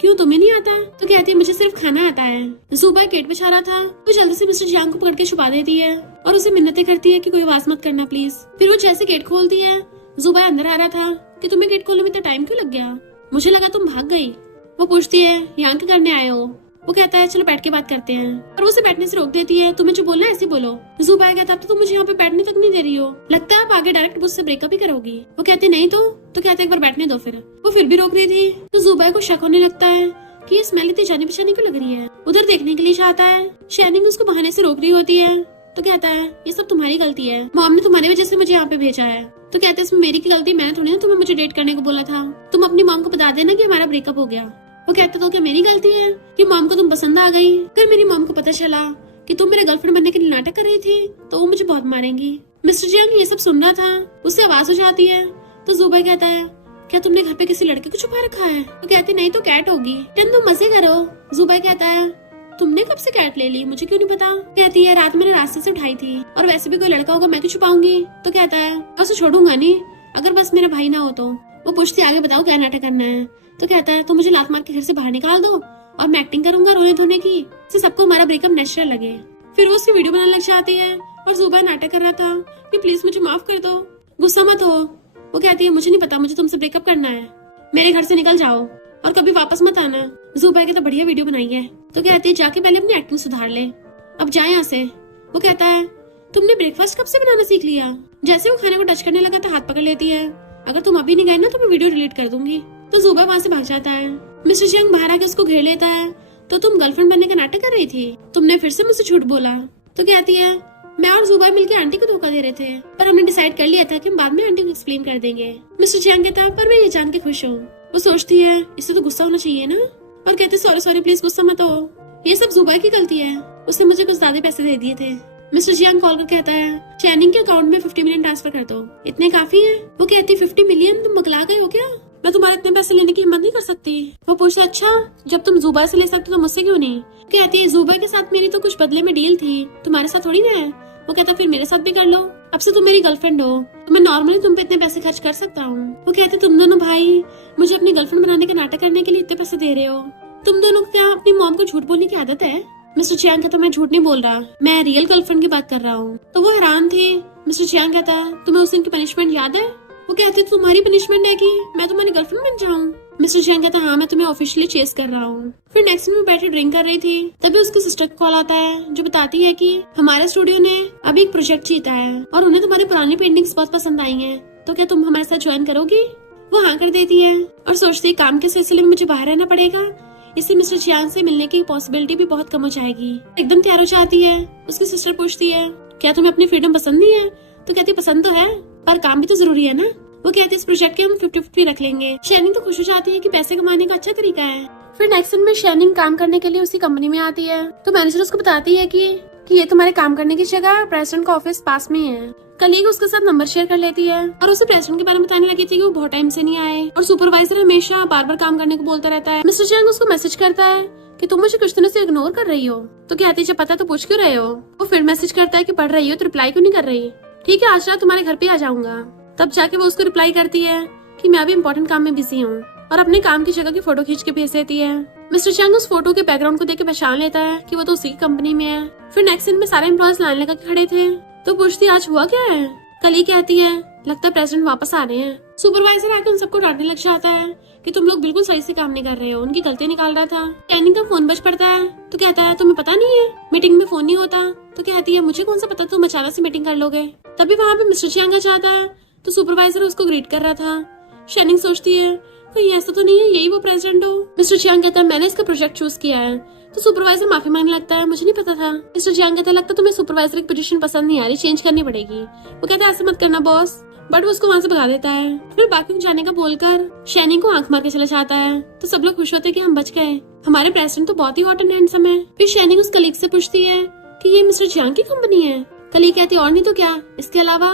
क्यों तुम्हें नहीं आता? तो कहती है मुझे सिर्फ खाना आता है। जुबा गेट पे छा रहा था तो जल्दी से मिस्टर जियांग को पकड़ के छुपा देती है और उसे मिन्नतें करती है कि कोई आवाज मत करना प्लीज। फिर वो जैसे गेट खोलती है, जुबा अंदर आ रहा था कि तुम्हें गेट खोलने में इतना टाइम क्यों लग गया? मुझे लगा तुम भाग गई। वो पूछती है यहाँ क्या करने आए हो? वो कहता है चलो बैठ के बात करते हैं, और वो उसे बैठने से रोक देती है। तुम्हें जो बोलना है ऐसे बोलो। जुबा कहता है तो तुम मुझे यहाँ पे बैठने तक नहीं दे रही हो, लगता है आप आगे डायरेक्ट मुझसे ब्रेकअप ही करोगी। वो कहते नहीं तो कहते एक बार बैठने दो। फिर वो फिर भी रोक रही थी तो जुबा को शक होने लगता है कि ये स्मेल इतनी जानी पहचानी क्यों लग रही है। उधर देखने के लिए चाहता है। शाइनिंग उसको बहाने से रोक रही होती है तो कहता है ये सब तुम्हारी गलती है, मॉम ने तुम्हारी वजह से मुझे यहाँ पे भेजा है। तो कहते हैं इसमें मेरी की गलती, मैंने थोड़ी ना तुम्हें मुझे डेट करने को बोला था, तुम अपनी मॉम को बता देना कि हमारा ब्रेकअप हो गया। वो कहते तो क्या मेरी गलती है कि मॉम को तुम पसंद आ गई? अगर मेरी मॉम को पता चला कि तुम मेरे गर्लफ्रेंड बनने के लिए नाटक कर रही थी तो वो मुझे बहुत मारेंगी। मिस्टर जियांग ये सब सुन रहा था, उससे आवाज हो जाती है तो जुबा कहता है क्या तुमने घर पे किसी लड़के को छुपा रखा है? तो कहती नहीं तो कैट होगी। तुम मजे करो। जुबा कहता है तुमने कब से कैट ले ली, मुझे क्यों नहीं पता? कहती है रात मैंने रास्ते से उठाई थी, और वैसे भी कोई लड़का होगा मैं क्यों छुपाऊंगी? तो कहता है उसे छोड़ूंगा नहीं अगर बस मेरा भाई ना हो तो। वो पूछती आगे बताओ क्या नाटक करना है? तो कहता है तुम मुझे लात मार के घर से बाहर निकाल दो और मैं एक्टिंग करूंगा रोने धोने की, इससे सबको हमारा ब्रेकअप नेचुरल लगे। फिर वो उसकी वीडियो बनाने लग जाती है और जुबा नाटक कर रहा था कि प्लीज मुझे माफ कर दो, गुस्सा मत हो। वो कहती है मुझे नहीं पता, मुझे तुमसे ब्रेकअप करना है, मेरे घर से निकल जाओ और कभी वापस मत आना। जुबा की तो बढ़िया वीडियो बनाई है। तो कहती है जाके पहले अपनी एक्टिंग सुधार ले, अब जाए यहाँ से। वो कहता है तुमने ब्रेकफास्ट कब से बनाना सीख लिया? जैसे वो खाने को टच करने लगा तो हाथ पकड़ लेती है, अगर तुम अभी नहीं गए ना तो मैं वीडियो डिलीट कर दूंगी। तो जुबा वहाँ से भाग जाता है। मिस्टर जियांग बाहर आके उसको घेर लेता है। तो तुम गर्लफ्रेंड बनने का नाटक कर रही थी, तुमने फिर से मुझसे झूठ बोला। तो कहती है मैं और जुबा मिलकर आंटी को धोखा दे रहे थे, पर हमने डिसाइड कर लिया था कि हम बाद में आंटी को एक्सप्लेन कर देंगे। मिस्टर जियांग कहता है पर मैं ये जान के खुश हूँ। वो सोचती है इससे तो गुस्सा होना चाहिए ना, और कहते सॉरी सॉरी प्लीज गुस्सा मत हो, ये सब जुबा की गलती है, उसने मुझे कुछ ज्यादा पैसे दे दिए थे। मिस्टर जियांग कॉल कर कहता है शाइनिंग के अकाउंट में 50 मिलियन ट्रांसफर कर दो, इतने काफी है। वो कहती 50 मिलियन? तुम मकला गए हो क्या? मैं तुम्हारे इतने पैसे लेने की हिम्मत नहीं कर सकती। वो पूछता अच्छा जब तुम जुबा से ले सकते तो मुझसे क्यों नहीं? कहती है जुबा के साथ मेरी तो कुछ बदले में डील थी, तुम्हारे साथ थोड़ी ना है। वो कहता फिर मेरे साथ भी कर लो, अब से तुम मेरी गर्लफ्रेंड हो तो मैं नॉर्मली तुम पे इतने पैसे खर्च कर सकता हूँ। वो कहते तुम दोनों भाई मुझे अपनी गर्लफ्रेंड बनाने का नाटक करने के लिए इतने पैसे दे रहे हो, तुम दोनों को क्या अपनी मॉम को झूठ बोलने की आदत है? मिस्टर जियांग कहता मैं झूठ नहीं बोल रहा, मैं रियल गर्लफ्रेंड की बात कर रहा हूँ। तो वो हैरान थी। मिस्टर जियांग कहता तुम्हें उस दिन की पनिशमेंट याद है? वो कहते तुम्हारी पनिशमेंट है कि मैं तुम्हारी गर्लफ्रेंड बन जाऊँ? मिस्टर जियांग कहता हाँ मैं तुम्हें ऑफिशियली चेस कर रहा हूँ। फिर नेक्स्ट में बैठे ड्रिंक कर रही थी, तभी उसकी सिस्टर का कॉल आता है जो बताती है कि हमारे स्टूडियो ने अभी एक प्रोजेक्ट जीता है और उन्हें तुम्हारी पुरानी पेंटिंग्स बहुत पसंद आई हैं, तो क्या तुम हमारे साथ ज्वाइन करोगी? वो हाँ कर देती है और सोचती है काम के सिलसिले में मुझे बाहर रहना पड़ेगा, इससे मिस्टर जियांग से मिलने की पॉसिबिलिटी भी बहुत कम हो जाएगी। एकदम तैयार हो जाती है। उसकी सिस्टर पूछती है क्या तुम्हें अपनी फ्रीडम पसंद नहीं है? तो कहती पसंद तो है पर काम भी तो जरूरी है ना। वो कहती है इस प्रोजेक्ट के हम 50-50 रख लेंगे। शाइनिंग तो खुश हो जाती है कि पैसे कमाने का अच्छा तरीका है। फिर नेक्स्ट दिन में शाइनिंग काम करने के लिए उसी कंपनी में आती है तो मैनेजर उसको बताती है कि ये तुम्हारे काम करने की जगह प्रेसिडेंट का ऑफिस पास में है। कलीग उसके साथ नंबर शेयर कर लेती है और उसे प्रेसिडेंट के बारे में बताने लगी थी कि वो बहुत टाइम से नहीं आए और सुपरवाइजर हमेशा बार बार काम करने को बोलता रहता है। मिस्टर जियांग उसको मैसेज करता है कि तुम मुझे कुछ दिनों से इग्नोर कर रही हो। तो कहती जब पता तो पूछ क्यों रहे हो? वो फिर मैसेज करता है कि पढ़ रही हो तो रिप्लाई क्यों नहीं कर रही? ठीक है आज रात तुम्हारे घर पे आ जाऊंगा। तब जाके वो उसको रिप्लाई करती है कि मैं अभी इम्पोर्टेंट काम में बिजी हूँ और अपने काम की जगह की फोटो खींच के भेज देती है। मिस्टर जियांग उस फोटो के बैकग्राउंड को देख के पहचान लेता है कि वो तो उसी की कंपनी में है। फिर नेक्स्ट दिन में सारे एम्प्लॉयज लाइन लगा के खड़े थे तो पूछती आज हुआ क्या है? कली कहती है लगता है प्रेसिडेंट वापस आ रहे हैं। सुपरवाइजर आकर उन सबको डांटने लग जाता है कि तुम लोग बिल्कुल सही से काम नहीं कर रहे हो, उनकी गलती निकाल रहा था। शाइनिंग का फोन बज पड़ता है तो कहता है तुम्हें पता नहीं है मीटिंग में फोन नहीं होता? तो कहती है मुझे कौन सा पता तुम अचानक से मीटिंग कर लोगे। तभी वहाँ पे मिस्टर जियांग आ जाता है तो सुपरवाइजर उसको ग्रीट कर रहा था। शाइनिंग सोचती है कहीं ऐसा तो नहीं है यही वो प्रेसिडेंट हो। मिस्टर जियांग कहता है मैंने इसका प्रोजेक्ट चूज किया है। तो सुपरवाइजर माफी मांगने लगता है मुझे नहीं पता था। मिस्टर जियांग कहता है लगता तुम्हें सुपरवाइजर की पोजीशन पसंद नहीं आ रही, चेंज करनी पड़ेगी। वो कहता है ऐसा मत करना बॉस, बट वो उसको वहाँ से भगा देता है। फिर बाकी को जाने का बोलकर शाइनिंग को आंख मार के चला जाता है तो सब लोग खुश होते हैं कि हम बच गए, हमारे प्रेसिडेंट तो बहुत ही हॉट एंड हैंडसम है। फिर शाइनिंग उस कलीग से पूछती है कि ये मिस्टर जियांग की कंपनी है। कलीग कहती है और नहीं तो क्या, इसके अलावा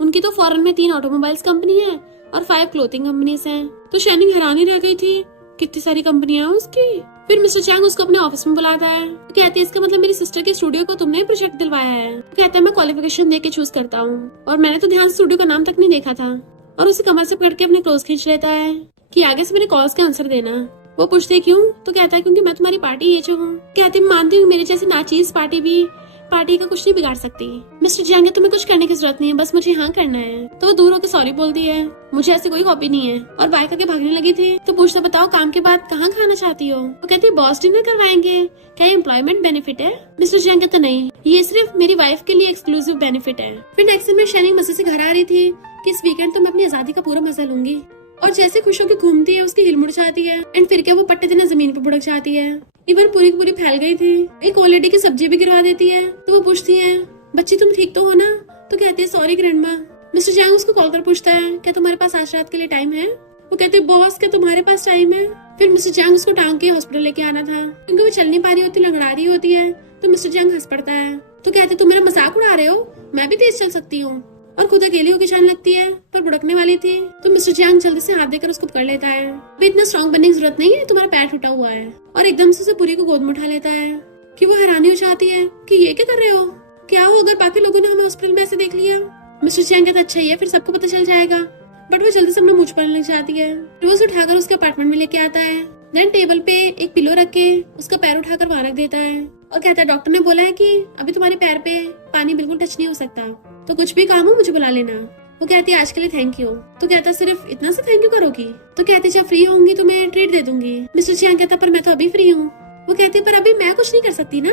उनकी तो फॉरेन में 3 ऑटोमोबाइल्स कंपनी है और 5 क्लोथिंग कंपनीज हैं। तो शैनिंग हैरानी रह गई थी, कितनी सारी कंपनियां हैं उसकी। फिर मिस्टर चैंग उसको अपने ऑफिस में बुलाता है। तो कहती है इसका मतलब मेरी सिस्टर के स्टूडियो को तुमने प्रोजेक्ट दिलवाया है। तो कहता है मैं क्वालिफिकेशन देख के चूज करता हूँ, और मैंने तो ध्यान से स्टूडियो का नाम तक नहीं देखा था। और उसे कमर से पकड़ के अपने क्लोज खींच लेता है कि आगे से मेरे कॉल्स के आंसर देना। वो पूछती है क्यों? तो कहता है क्योंकि मैं तुम्हारी पार्टी ये जो हूँ। कहती मानती हूँ मेरी जैसी नाचीज पार्टी भी पार्टी का कुछ नहीं बिगाड़ सकती। मिस्टर चैंग तुम्हें कुछ करने की जरूरत नहीं है, बस मुझे हाँ करना है। तो वो दूर होकर सॉरी बोलती है, मुझे ऐसी कोई कॉपी नहीं है, और बाय करके भागने लगी थी। तो पूछता बताओ काम के बाद कहाँ खाना चाहती हो? वो कहती है बॉस डिनर करवाएंगे, क्या एम्प्लॉयमेंट बेनिफिट है? मिस्टर चैंग कहता नहीं, ये सिर्फ मेरी वाइफ के लिए एक्सक्लूसिव बेनिफिट है। फिर नेक्स्ट दिन में शैनिंग मजे से घर आ रही थी कि इस वीकेंड तो मैं अपनी आजादी का पूरा मजा लूंगी। और जैसे खुश होकर घूमती है उसकी हिल मुड़ जाती है, एंड फिर क्या वो पट्टे देना जमीन पर बुड़क जाती है। इवन पूरी की पूरी फैल गई थी। एक ओल्ड लेडी की सब्जी भी गिरवा देती है। तो वो पूछती है बच्ची तुम ठीक तो हो ना? तो कहती है सॉरी ग्रैंडमा। मिस्टर चैंग उसको कॉल कर पूछता है क्या तुम्हारे पास आज रात के लिए टाइम है? वो कहती है बॉस क्या तुम्हारे पास टाइम है? फिर मिस्टर चैंग उसको टांग के हॉस्पिटल लेके आना था, क्योंकि वो चल नहीं पा रही होती, लंगड़ा रही होती है। तो मिस्टर चैंग हंस पड़ता है। तो कहते तुम मेरा मजाक उड़ा रहे हो, मैं भी तेज चल सकती हूँ। और खुद अकेली होकर जाने लगती है, पर बुड़कने वाली थी। तो मिस्टर चैंग जल्दी से हाथ देकर उसको पकड़ लेता है। अभी इतना स्ट्रॉन्ग बनने की जरूरत नहीं है, तुम्हारा पैर टूटा हुआ है। और एकदम से उसे पूरी को गोद में उठा लेता है कि वो हैरानी हो जाती है कि ये क्या कर रहे हो? क्या हो अगर बाकी लोगों ने हमें हॉस्पिटल में ऐसे देख लिया? मिस्टर चैंग कहता अच्छा ही है, फिर सबको पता चल जाएगा। बट वो जल्दी से अपना मुंह छुपाने लग जाती है। फिर वो उसे उठाकर उसके अपार्टमेंट में लेके आता है। देन टेबल पे एक पिलो रख के उसका पैर उठाकर वहां रख देता है, और कहता है डॉक्टर ने बोला है कि अभी तुम्हारे पैर पे पानी बिल्कुल टच नहीं हो सकता, तो कुछ भी काम हो मुझे बुला लेना। वो कहती है आज के लिए थैंक यू। तो कहता सिर्फ इतना से थैंक यू करोगी? तो कहती जब फ्री होंगी तो मैं ट्रीट दे दूंगी। मिस्टर चैंग कहता पर मैं तो अभी फ्री हूँ। वो कहती पर अभी मैं कुछ नहीं कर सकती ना।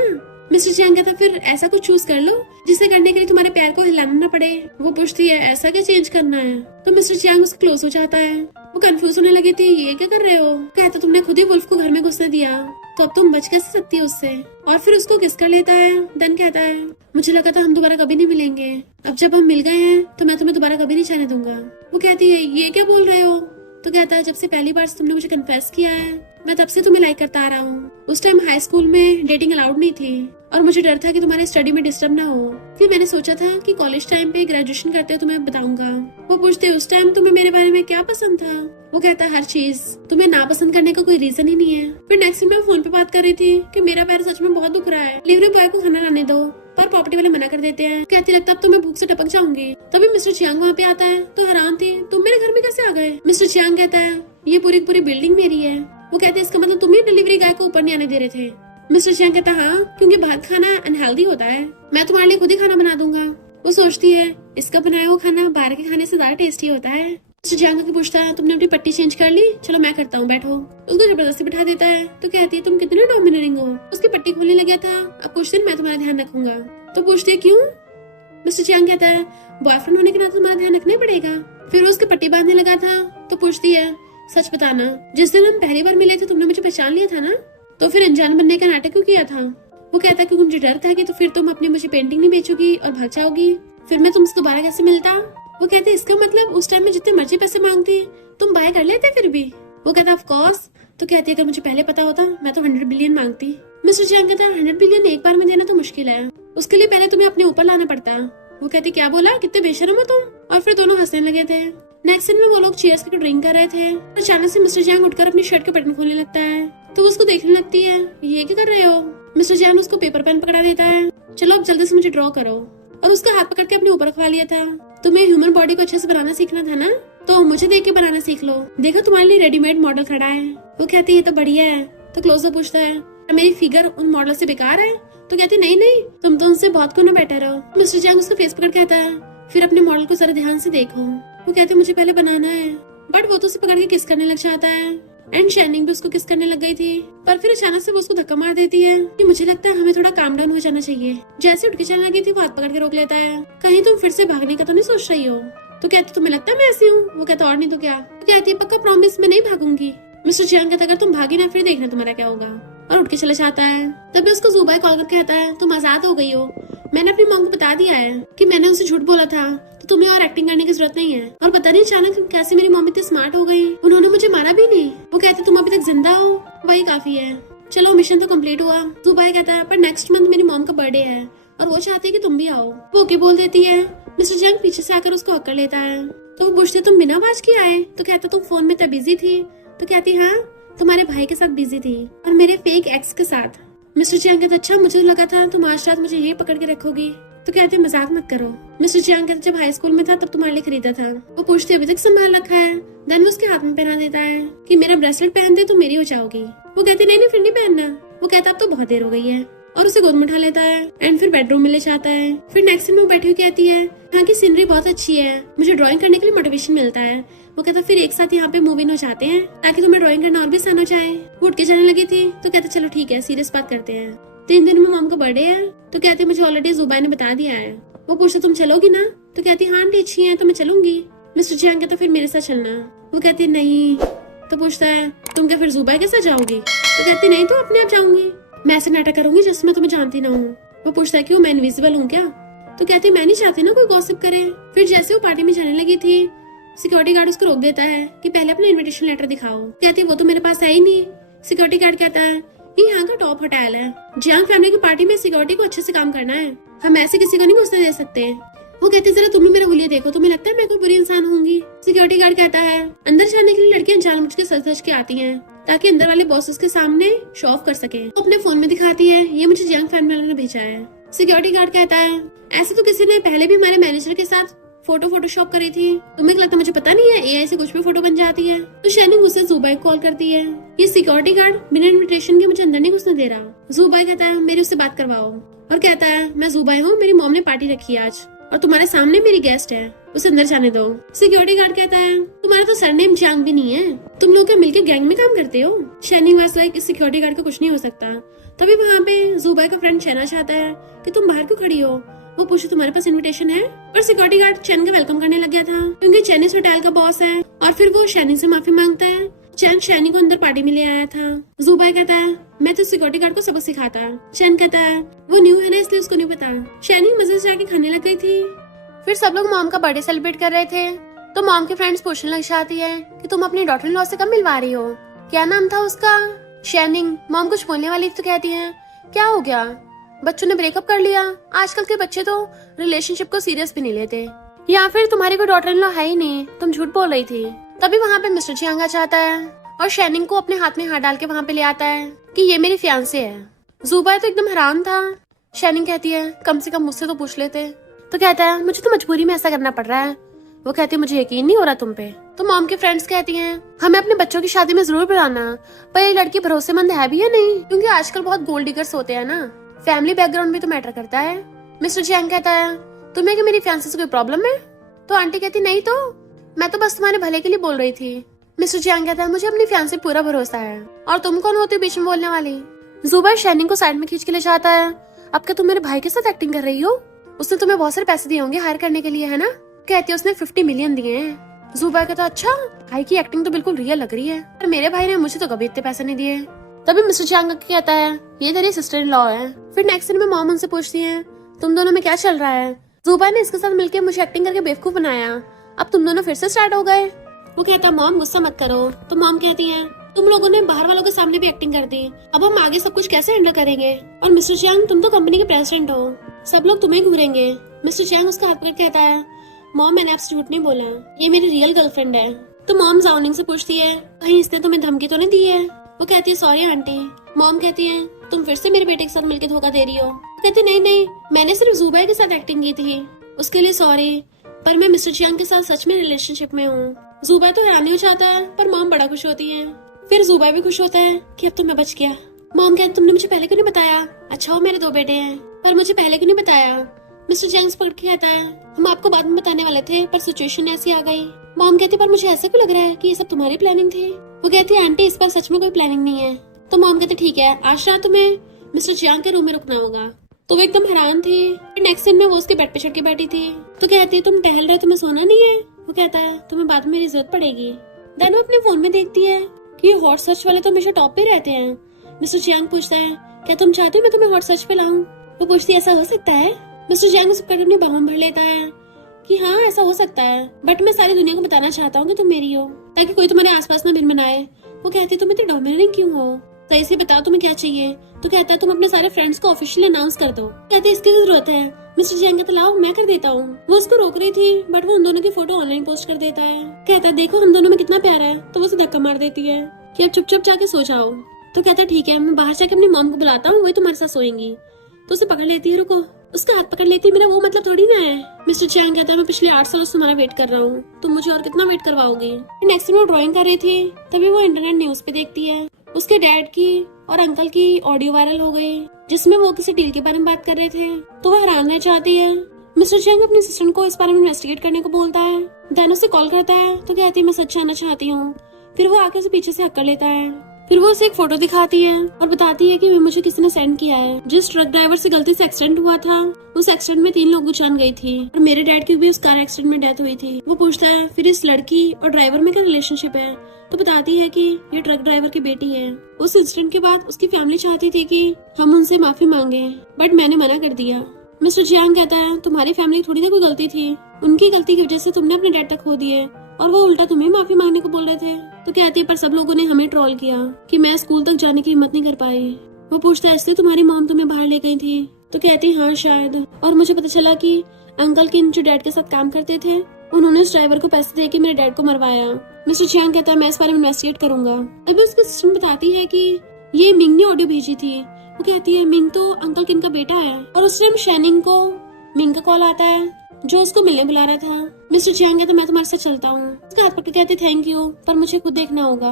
मिस्टर चैंग कहता फिर ऐसा कुछ चूज कर लो जिसे करने के लिए तुम्हारे पैर को हिलाना न पड़े। वो पूछती है ऐसा क्या चेंज करना है? तो मिस्टर चैंग उसको क्लोज हो जाता है। वो कंफ्यूज होने लगी थी, ये क्या कर रहे हो? कहता तुमने खुद ही वुल्फ को घर में घुसने दिया, तो अब तुम बच कैसे सकती हो उससे? और फिर उसको किस कर लेता है। देन कहता है मुझे लगा था हम दोबारा कभी नहीं मिलेंगे, अब जब हम मिल गए हैं तो मैं तुम्हें दोबारा कभी नहीं जाने दूंगा। वो कहती है ये क्या बोल रहे हो? तो कहता है जब से पहली बार तुमने मुझे कन्फेस किया है मैं तब से तुम्हें लाइक करता आ रहा हूँ। उस टाइम हाई स्कूल में डेटिंग अलाउड नहीं थी, और मुझे डर था कि तुम्हारे स्टडी में डिस्टर्ब ना हो। फिर मैंने सोचा था कि कॉलेज टाइम पे ग्रेजुएशन करते हो तुम्हें बताऊंगा। वो पूछते उस टाइम तुम्हें मेरे बारे में क्या पसंद था? वो कहता हर चीज, तुम्हें नापसंद करने का कोई रीजन ही नहीं है। फिर नेक्स्ट मैं फोन पे बात कर रही थी कि मेरा पैर सच में बहुत दुख रहा है, डिलीवरी बॉय को खाना लाने दो, पर प्रॉपर्टी वाले मना कर देते हैं। कहती लगता अब तो मैं भूख से टपक जाऊंगी। तभी मिस्टर चियांग वहाँ पे आता है। तो हैरान थी तुम मेरे घर में कैसे आ गए? मिस्टर चियांग कहता है ये पूरी बिल्डिंग मेरी है। वो कहते हैं इसका मतलब तुम ही डिलीवरी गाय को ऊपर नहीं आने दे रहे थे। मिस्टर चियांग कहता हाँ, क्योंकि बाहर खाना अनहेल्दी होता है, मैं तुम्हारे लिए खुद ही खाना बना दूंगा। वो सोचती है इसका बनाया हुआ खाना बाहर के खाने से ज्यादा टेस्टी होता है। मिस्टर चियांग की पूछता है तुमने अपनी पट्टी चेंज कर ली? चलो मैं करता हूँ, बैठो। उसको जबरदस्ती बिठा देता है। तो कहती है तुम कितने डोमिनेटिंग हो, उसकी पट्टी खोलने लग गया था, अब कुछ दिन मैं तुम्हारा ध्यान रखूंगा। तो पूछती है क्यों? मिस्टर चियांग कहता है बॉयफ्रेंड होने के नाते तुम्हारा ध्यान रखना ही पड़ेगा। फिर वो उसकी पट्टी बांधने लगा था। तो पूछती है सच बताना, जिस दिन हम पहली बार मिले थे तुमने मुझे पहचान लिया था ना? तो फिर अनजान बनने का नाटक क्यों किया था? वो कहता क्योंकि मुझे डर था कि तो फिर तुम अपनी मुझे पेंटिंग नहीं बेचोगी और भाग जाओगी, फिर मैं तुमसे दोबारा कैसे मिलता। वो कहते इसका मतलब उस टाइम में जितने मर्जी पैसे मांगती तुम बाय कर लेते फिर भी। वो कहता ऑफ कोर्स। तो कहती अगर मुझे पहले पता होता मैं तो 100 बिलियन मांगती। मिस्टर चियांग कहता 100 बिलियन एक बार में देना तो मुश्किल है, उसके लिए पहले तुम्हें अपने ऊपर लाना पड़ता। वो कहती क्या बोला, कितने बेशर्म हो तुम। और फिर दोनों हंसने लगे थे। नेक्स्ट दिन में वो लोग चीयर्स करके ड्रिंक कर रहे थे। अचानक से मिस्टर चियांग उठकर अपनी शर्ट के बटन खोलने लगता है। तो उसको देखने लगती है ये क्या कर रहे हो? मिस्टर चियांग उसको पेपर पेन पकड़ा देता है। चलो अब जल्दी से मुझे ड्रॉ करो। और उसका हाथ पकड़ के अपने ऊपर रखवा लिया था। तुम्हें ह्यूमन बॉडी को अच्छे से बनाना सीखना था ना, तो मुझे देख के बनाना सीख लो, देखो तुम्हारे लिए रेडीमेड मॉडल खड़ा है। वो कहती है तो बढ़िया है। तो क्लोजअप पूछता है मेरी फिगर उन मॉडल से बेकार है? तो कहती नहीं नहीं, तुम तो उनसे बहुत गुना बेटर हो। मिस्टर चियांग उसका फेस पकड़ कहता है फिर अपने मॉडल को जरा ध्यान से देखो। वो कहते मुझे पहले बनाना है, बट वो तो उसे पकड़ के किस करने लग जाता है। एंड शाइनिंग भी उसको किस करने लग गई थी, पर फिर अचानक से वो उसको धक्का मार देती है कि मुझे लगता है हमें थोड़ा काम डाउन हो जाना चाहिए। जैसे उठ के चलने लगी थी वो हाथ पकड़ के रोक लेता है, कहीं तुम फिर से भागने का तो नहीं सोच रही हो? तो कहती तुम्हें लगता है मैं ऐसी हूँ? वो कहता और नहीं तो क्या। तो कहती है पक्का प्रॉमिस मैं नहीं भागूंगी। मिस्टर चियांग कहता अगर तुम भागी ना फिर देखना तुम्हारा क्या होगा, और उठ के चले जाता है। तभी उसको जुबाई कॉल करके कहता है तुम आजाद हो गई हो, मैंने अपनी मॉम को बता दिया है कि मैंने उनसे झूठ बोला था, तो तुम्हें और एक्टिंग करने की जरूरत नहीं है। और पता नहीं अचानक कैसे मेरी मॉम इतनी स्मार्ट हो गई, उन्होंने मुझे मारा भी नहीं। वो कहते तुम अभी तक जिंदा हो, वही काफी है। चलो मिशन तो कम्प्लीट हुआ। जुबाई कहता है पर नेक्स्ट मंथ मेरी मॉम का बर्थडे है और वो चाहती है कि तुम भी आओ। वो ओके बोल देती है। मिस्टर चियांग पीछे से आकर उसको हक कर लेता है। तो वो पूछती तुम बिना आवाज के आए? तो कहता तुम फोन में तो बिजी थी। तो कहती हाँ, तुम्हारे भाई के साथ बिजी थी और मेरे फेक एक्स के साथ। मिस्टर चियांग कहता अच्छा, मुझे तो लगा था तुम आज रात मुझे यही पकड़ के रखोगी। तो कहते मजाक मत करो। मिस्टर चियांग कहता जब हाई स्कूल में था तब तुम्हारे लिए खरीदा था। वो पूछती अभी तक संभाल रखा है। देन वो उसके हाथ में पहना देता है कि मेरा ब्रेसलेट पहन दे तो मेरी हो जाओगी। वो कहती नहीं फिर नहीं पहनना। वो कहता अब तो बहुत देर हो गई है और उसे गोद में उठा लेता है एंड फिर बेडरूम में ले जाता है। फिर नेक्स्ट दिन वो बैठी हुई कहती है यहाँ की सीनरी बहुत अच्छी है, मुझे ड्राइंग करने के लिए मोटिवेशन मिलता है। वो कहता फिर एक साथ यहाँ पे मूव इन हो जाते हैं ताकि तुम्हें ड्राइंग करना और भी आसान हो जाए। वो उठ के जाने लगी थी तो कहते चलो ठीक है, सीरियस बात करते हैं। 3 दिन में मॉम का बर्थडे है। तो कहते मुझे ऑलरेडी जुबाई ने बता दिया है। वो पूछता तुम चलोगी ना? तो कहती हाँ आंटी अच्छी है तो मैं चलूंगी। मिस्टर चियांग कहता फिर मेरे साथ चलना। वो कहती नहीं। तो पूछता है तुम क्या फिर जुबाई के साथ जाओगी? तो कहती नहीं तो अपने आप जाऊंगी, मैं ऐसे नाटक करूंगी जैसे मैं तुम्हें जानती ना हूँ। वो पूछता है क्यों, मैं इनविजिबल हूँ क्या? तो कहती मैं नहीं चाहती ना कोई गॉसिप करे। फिर जैसे वो पार्टी में जाने लगी थी सिक्योरिटी गार्ड उसको रोक देता है कि पहले अपना इनविटेशन लेटर दिखाओ। कहती वो तो मेरे पास है ही नहीं। सिक्योरिटी गार्ड कहता है ये यहाँ का टॉप होटल है, जियांग फैमिली की पार्टी में सिक्योरिटी को अच्छे से काम करना है, हम ऐसे किसी को नहीं घुसने दे सकते। वो कहते जरा तुम मेरा हुलिया देखो, तुम्हें लगता है मैं कोई बुरी इंसान होंगी? सिक्योरिटी गार्ड कहता है अंदर जाने के लिए लड़कियां जानबूझ के सच के आती हैं ताकि अंदर वाले बॉसेस के सामने शो ऑफ कर सके। वो अपने फोन में दिखाती है ये मुझे जियांग फैमिली वालों ने भेजा है। सिक्योरिटी गार्ड कहता है ऐसे तो किसी ने पहले भी हमारे मैनेजर के साथ फोटोशॉप करी थी, तुम्हें लगता मुझे पता नहीं है एआई से कुछ भी फोटो बन जाती है। तो शैनिंग उसे जुबाई को कॉल करती है, ये सिक्योरिटी गार्ड बिना इनविटेशन के मुझे अंदर नहीं घुसने दे रहा। जुबाई कहता है मेरी उससे बात करवाओ और कहता है मैं जुबाई हूँ, मेरी मॉम ने पार्टी रखी है आज और तुम्हारे सामने मेरी गेस्ट है, उसे अंदर जाने दो। सिक्योरिटी गार्ड कहता है तुम्हारा तो सरनेम जियांग भी नहीं है, तुम लोग क्या मिलके गैंग में काम करते हो? शैनिंग वाज लाइक इस सिक्योरिटी गार्ड का कुछ नहीं हो सकता। तभी वहाँ पे जुबाई का फ्रेंड चैना चाहता है कि तुम बाहर क्यों खड़ी हो। वो पूछे तुम्हारे पास इनविटेशन है? और सिक्योरिटी गार्ड चैन का वेलकम करने लग गया था क्योंकि चैन इस होटल का बॉस है। और फिर वो शैनी से माफी मांगता है। चैन शैनी को अंदर पार्टी में ले आया था। जुबाई कहता है मैं तो सिक्योरिटी गार्ड को सबक सिखाता। चैन कहता है वो न्यू है ना इसलिए उसको नहीं पता। शैनी मजे से जाके खाने लग गई थी। फिर सब लोग मॉम का बर्थडे सेलिब्रेट कर रहे थे तो मॉम की फ्रेंड्स पूछने लग जाती है कि तुम अपनी डॉटर इन लॉ से कब मिलवा रही हो? क्या नाम था उसका? शैनिंग। मॉम कुछ बोलने वाली तो कहती है क्या हो गया, बच्चों ने ब्रेकअप कर लिया? आजकल के बच्चे तो रिलेशनशिप को सीरियस भी नहीं लेते। या फिर तुम्हारी कोई डॉटर इन लॉ है ही नहीं, तुम झूठ बोल रही थी। तभी वहाँ पे मिस्टर चियांग आ जाता है और शैनिंग को अपने हाथ में हाथ डाल के वहाँ पे ले आता है कि ये मेरी फियांसे है। जुबाई तो एकदम हैरान था। शैनिंग कहती है कम से कम मुझसे तो पूछ लेते। तो कहता है मुझे तो मजबूरी में ऐसा करना पड़ रहा है। वो कहती है मुझे यकीन नहीं हो रहा तुम पे। तो मॉम की फ्रेंड्स कहती हैं हमें अपने बच्चों की शादी में जरूर बुलाना, पर ये लड़की भरोसेमंद है भी या नहीं, क्योंकि आजकल बहुत गोल्ड डिगर्स होते हैं ना, फैमिली बैकग्राउंड भी तो मैटर करता है। मिस्टर चियांग कहता है तुम्हें कि मेरी फियांसे से कोई प्रॉब्लम है? तो आंटी कहती नहीं तो मैं तो बस तुम्हारे भले के लिए बोल रही थी। मिस्टर चियांग कहता है मुझे अपनी फियांसे पूरा भरोसा है और तुम कौन होती हो बीच में बोलने वाली? जुबाई शैनिंग को साइड में खींच के ले जाता है अब क्या तुम मेरे भाई के साथ एक्टिंग कर रही हो? उसने तुम्हें बहुत सारे पैसे दिए होंगे हायर करने के लिए, है ना? कहती है उसने 50 मिलियन दिए हैं। जुबाई कहता अच्छा, भाई की एक्टिंग तो बिल्कुल रियल लग रही है, पर मेरे भाई ने मुझे तो कभी इतने पैसे नहीं दिए। तभी मिस्टर चियांग कहता है ये तेरी सिस्टर इन लॉ है। फिर नेक्स्ट दिन में मॉम उनसे पूछती है तुम दोनों में क्या चल रहा है? जुबाई ने इसके साथ मिलकर मुझे एक्टिंग करके बेवकूफ बनाया, अब तुम दोनों फिर से स्टार्ट हो गए। वो कहता है मॉम गुस्सा मत करो। तो मॉम कहती है तुम लोगों ने बाहर वालों के सामने भी एक्टिंग कर दी, अब हम आगे सब कुछ कैसे हैंडल करेंगे? और मिस्टर चियांग तुम तो कंपनी के प्रेसिडेंट हो, सब लोग तुम्हें घूरेंगे। मिस्टर चियांग उसका हाथ पकड़ कहता है मॉम मैंने आपसे झूठ नहीं बोला, ये मेरी रियल गर्लफ्रेंड है। तो मॉम जाओनिंग से पूछती है कहीं इसने तुम्हें धमकी तो नहीं दी है? वो कहती है सॉरी आंटी। मॉम कहती है तुम फिर से मेरे बेटे के साथ मिलकर धोखा दे रही हो? कहती नहीं नहीं, मैंने सिर्फ जुबाई के साथ एक्टिंग की थी, उसके लिए सॉरी, पर मैं मिस्टर चियांग के साथ सच में रिलेशनशिप में हूँ। जुबाई तो हैरानी हो जाता है पर मॉम बड़ा खुश होती है। फिर जुबाई भी खुश होता है कि अब तो मैं बच गया। मॉम कहती तुमने मुझे पहले क्यों नहीं बताया? अच्छा हो मेरे 2 बेटे हैं, पर मुझे पहले क्यों नहीं बताया? मिस्टर चियांग पकड़ के कहता है हम आपको बाद में बताने वाले थे पर सिचुएशन ऐसी आ गई। मॉम कहती पर मुझे ऐसा क्यों लग रहा है कि ये सब तुम्हारी प्लानिंग थी? वो कहती है आंटी इस पर सच में कोई प्लानिंग नहीं है। तो मॉम कहती ठीक है आज रात तुम्हें मिस्टर चियांग के रूम में रुकना होगा। तो वो एकदम हैरान थी। फिर नेक्स्ट दिन में वो उसके बेड पे चढ़ के बैठी थी तो कहती है तुम टहल रहे तुम्हें सोना नहीं है? वो कहता है तुम्हें बाद में मेरी जरूरत पड़ेगी। देन वो अपने फोन में देखती है कि ये हॉट सर्च वाले तो हमेशा टॉप पे रहते हैं। मिस्टर चियांग पूछता है क्या तुम चाहते हो मैं तुम्हें हॉट सर्च पे लाऊं? वो पूछती है ऐसा हो सकता है? मिस्टर चियांग उसे पकड़ अपनी बाहों में भर लेता है कि हाँ ऐसा हो सकता है, बट मैं सारी दुनिया को बताना चाहता हूँ कि तुम मेरी हो ताकि कोई तुम्हारे आसपास ना भिन बनाए। वो कहती तुम इतनी डोमिनेटिंग क्यों हो? तो ऐसे बताओ तुम्हें क्या चाहिए। तो कहता है तुम अपने सारे फ्रेंड्स को ऑफिशियली अनाउंस कर दो। कहते इसकी जरूरत है। मिस्टर जियांग कहता लाओ मैं कर देता हूँ। वो उसको रोक रही थी बट वो उन दोनों की फोटो ऑनलाइन पोस्ट कर देता है। कहता है देखो हम दोनों में कितना प्यार है। तो वो उसे धक्का मार देती है कि अब चुपचाप जाके सो जाओ। तो कहता ठीक है मैं बाहर जाके अपनी मॉम को बुलाता हूँ, वही तुम्हारे साथ सोएंगी। तो उसे पकड़ लेती है, रुको। उसका हाथ पकड़ लेती है, मेरा वो मतलब थोड़ी ना है। मिस्टर चियांग कहता है मैं पिछले 8 सालों से तुम्हारा वेट कर रहा हूँ, तुम मुझे और कितना वेट करवाओगे। नेक्स्ट दिन वो ड्राइंग कर रही थी तभी वो इंटरनेट न्यूज पे देखती है उसके डैड की और अंकल की ऑडियो वायरल हो गई जिसमें वो किसी डील के बारे में बात कर रहे थे। तो वो हैरान रह जाती है। मिस्टर चियांग अपने असिस्टेंट को इस बारे में इन्वेस्टिगेट करने को बोलता है। देन उसे कॉल करता है तो कहती है मैं सच जानना चाहती हूँ। फिर वो आकर उसे पीछे से हक कर लेता है। फिर वो उसे एक फोटो दिखाती है और बताती है कि मुझे किसी ने सेंड किया है। जिस ट्रक ड्राइवर से गलती से एक्सीडेंट हुआ था उस एक्सीडेंट में 3 लोगों की जान गई थी और मेरे डैड की भी उस कार एक्सीडेंट में डेथ हुई थी। वो पूछता है फिर इस लड़की और ड्राइवर में क्या रिलेशनशिप है। तो बताती है कि ये ट्रक ड्राइवर की बेटी है। उस इंसिडेंट के बाद उसकी फैमिली चाहती थी कि हम उनसे माफी मांगे बट मैंने मना कर दिया। मिस्टर जियांग कहता है तुम्हारी फैमिली थोड़ी ना कोई गलती थी, उनकी गलती की वजह से तुमने अपने डैड तक खो दिए और वो उल्टा तुम्हें माफी मांगने को बोल रहे थे। तो कहती है पर सब लोगों ने हमें ट्रोल किया कि मैं स्कूल तक जाने की हिम्मत नहीं कर पाई। वो पूछता है इसलिए तुम्हारी मॉम तुम्हें बाहर ले गई थी। तो कहती है हाँ शायद, और मुझे पता चला कि अंकल किन जो डैड के साथ काम करते थे उन्होंने उस ड्राइवर को पैसे दे के मेरे डैड को मरवाया। मिस्टर चियांग कहता है मैं इस बारे में इन्वेस्टिगेट करूंगा। अभी उसकी सिस्टर बताती है कि ये मिंग ने ऑडियो भेजी थी। वो कहती है मिंग तो अंकल किन का बेटा है और उस टाइम शैनिंग को मिंग का कॉल आता है जो उसको मिलने बुला रहा था। मिस्टर चियांग कहता मैं तुम्हारे साथ चलता हूँ। उसका हाथ पकड़ कहते थैंक यू पर मुझे खुद देखना होगा,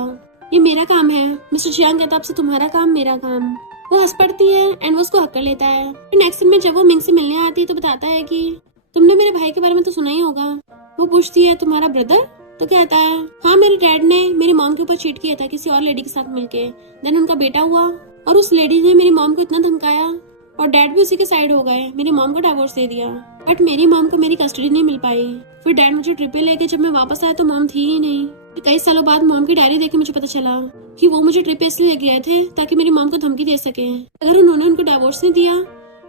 ये मेरा काम है। मिस्टर चियांग कहता अब से तुम्हारा काम मेरा काम। वो हंस पड़ती है एंड वो उसको हक कर लेता है। नेक्स्ट में जब वो मिंग से मिलने आती है तो बताता है कि तुमने मेरे भाई के बारे में तो सुना ही होगा। वो पूछती है तुम्हारा ब्रदर। तो कहता है हाँ मेरे डैड ने मेरी मॉम के ऊपर चीट किया था किसी और लेडी के साथ मिलके, देन उनका बेटा हुआ और उस लेडी ने मेरी मॉम को इतना धमकाया और डैड भी उसी के साइड हो गए, मेरी मॉम को डिवोर्स दे दिया बट मेरी मॉम को मेरी कस्टडी नहीं मिल पाई। फिर डैड मुझे ट्रिप पे लेके जब मैं वापस आया तो मॉम थी ही नहीं। कई सालों बाद मॉम की डायरी देख के मुझे पता चला कि वो मुझे ट्रिप पे इसलिए ले गए थे ताकि मेरी मॉम को धमकी दे सके अगर उन्होंने उनको डिवोर्स नहीं दिया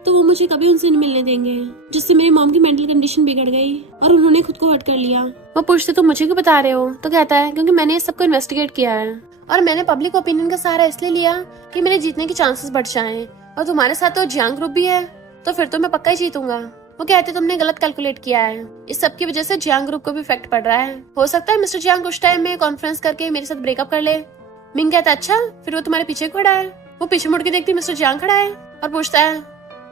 तो वो मुझे कभी उनसे नहीं मिलने देंगे, जिससे मेरी मॉम की मेंटल कंडीशन बिगड़ गई और उन्होंने खुद को हर्ट कर लिया। वो पूछते तुम मुझे क्यों बता रहे हो। तो कहता है क्योंकि मैंने इस सबको इन्वेस्टिगेट किया है और मैंने पब्लिक ओपिनियन का सहारा इसलिए लिया कि मेरे जीतने के चांसेस बढ़ जाएं और तुम्हारे साथ तो जियांग ग्रुप भी है तो फिर तो मैं पक्का ही जीतूंगा। वो कहते तुमने गलत कैलकुलेट किया है, इस सब की वजह से जियांग ग्रुप को भी इफेक्ट पड़ रहा है। हो सकता है मिस्टर जियांग कुछ टाइम में कॉन्फ्रेंस करके मेरे साथ ब्रेकअप कर ले। मिंग कहता अच्छा फिर वो तुम्हारे पीछे खड़ा है। वो पीछे मुड़ के देखती मिस्टर जियांग खड़ा है और पूछता है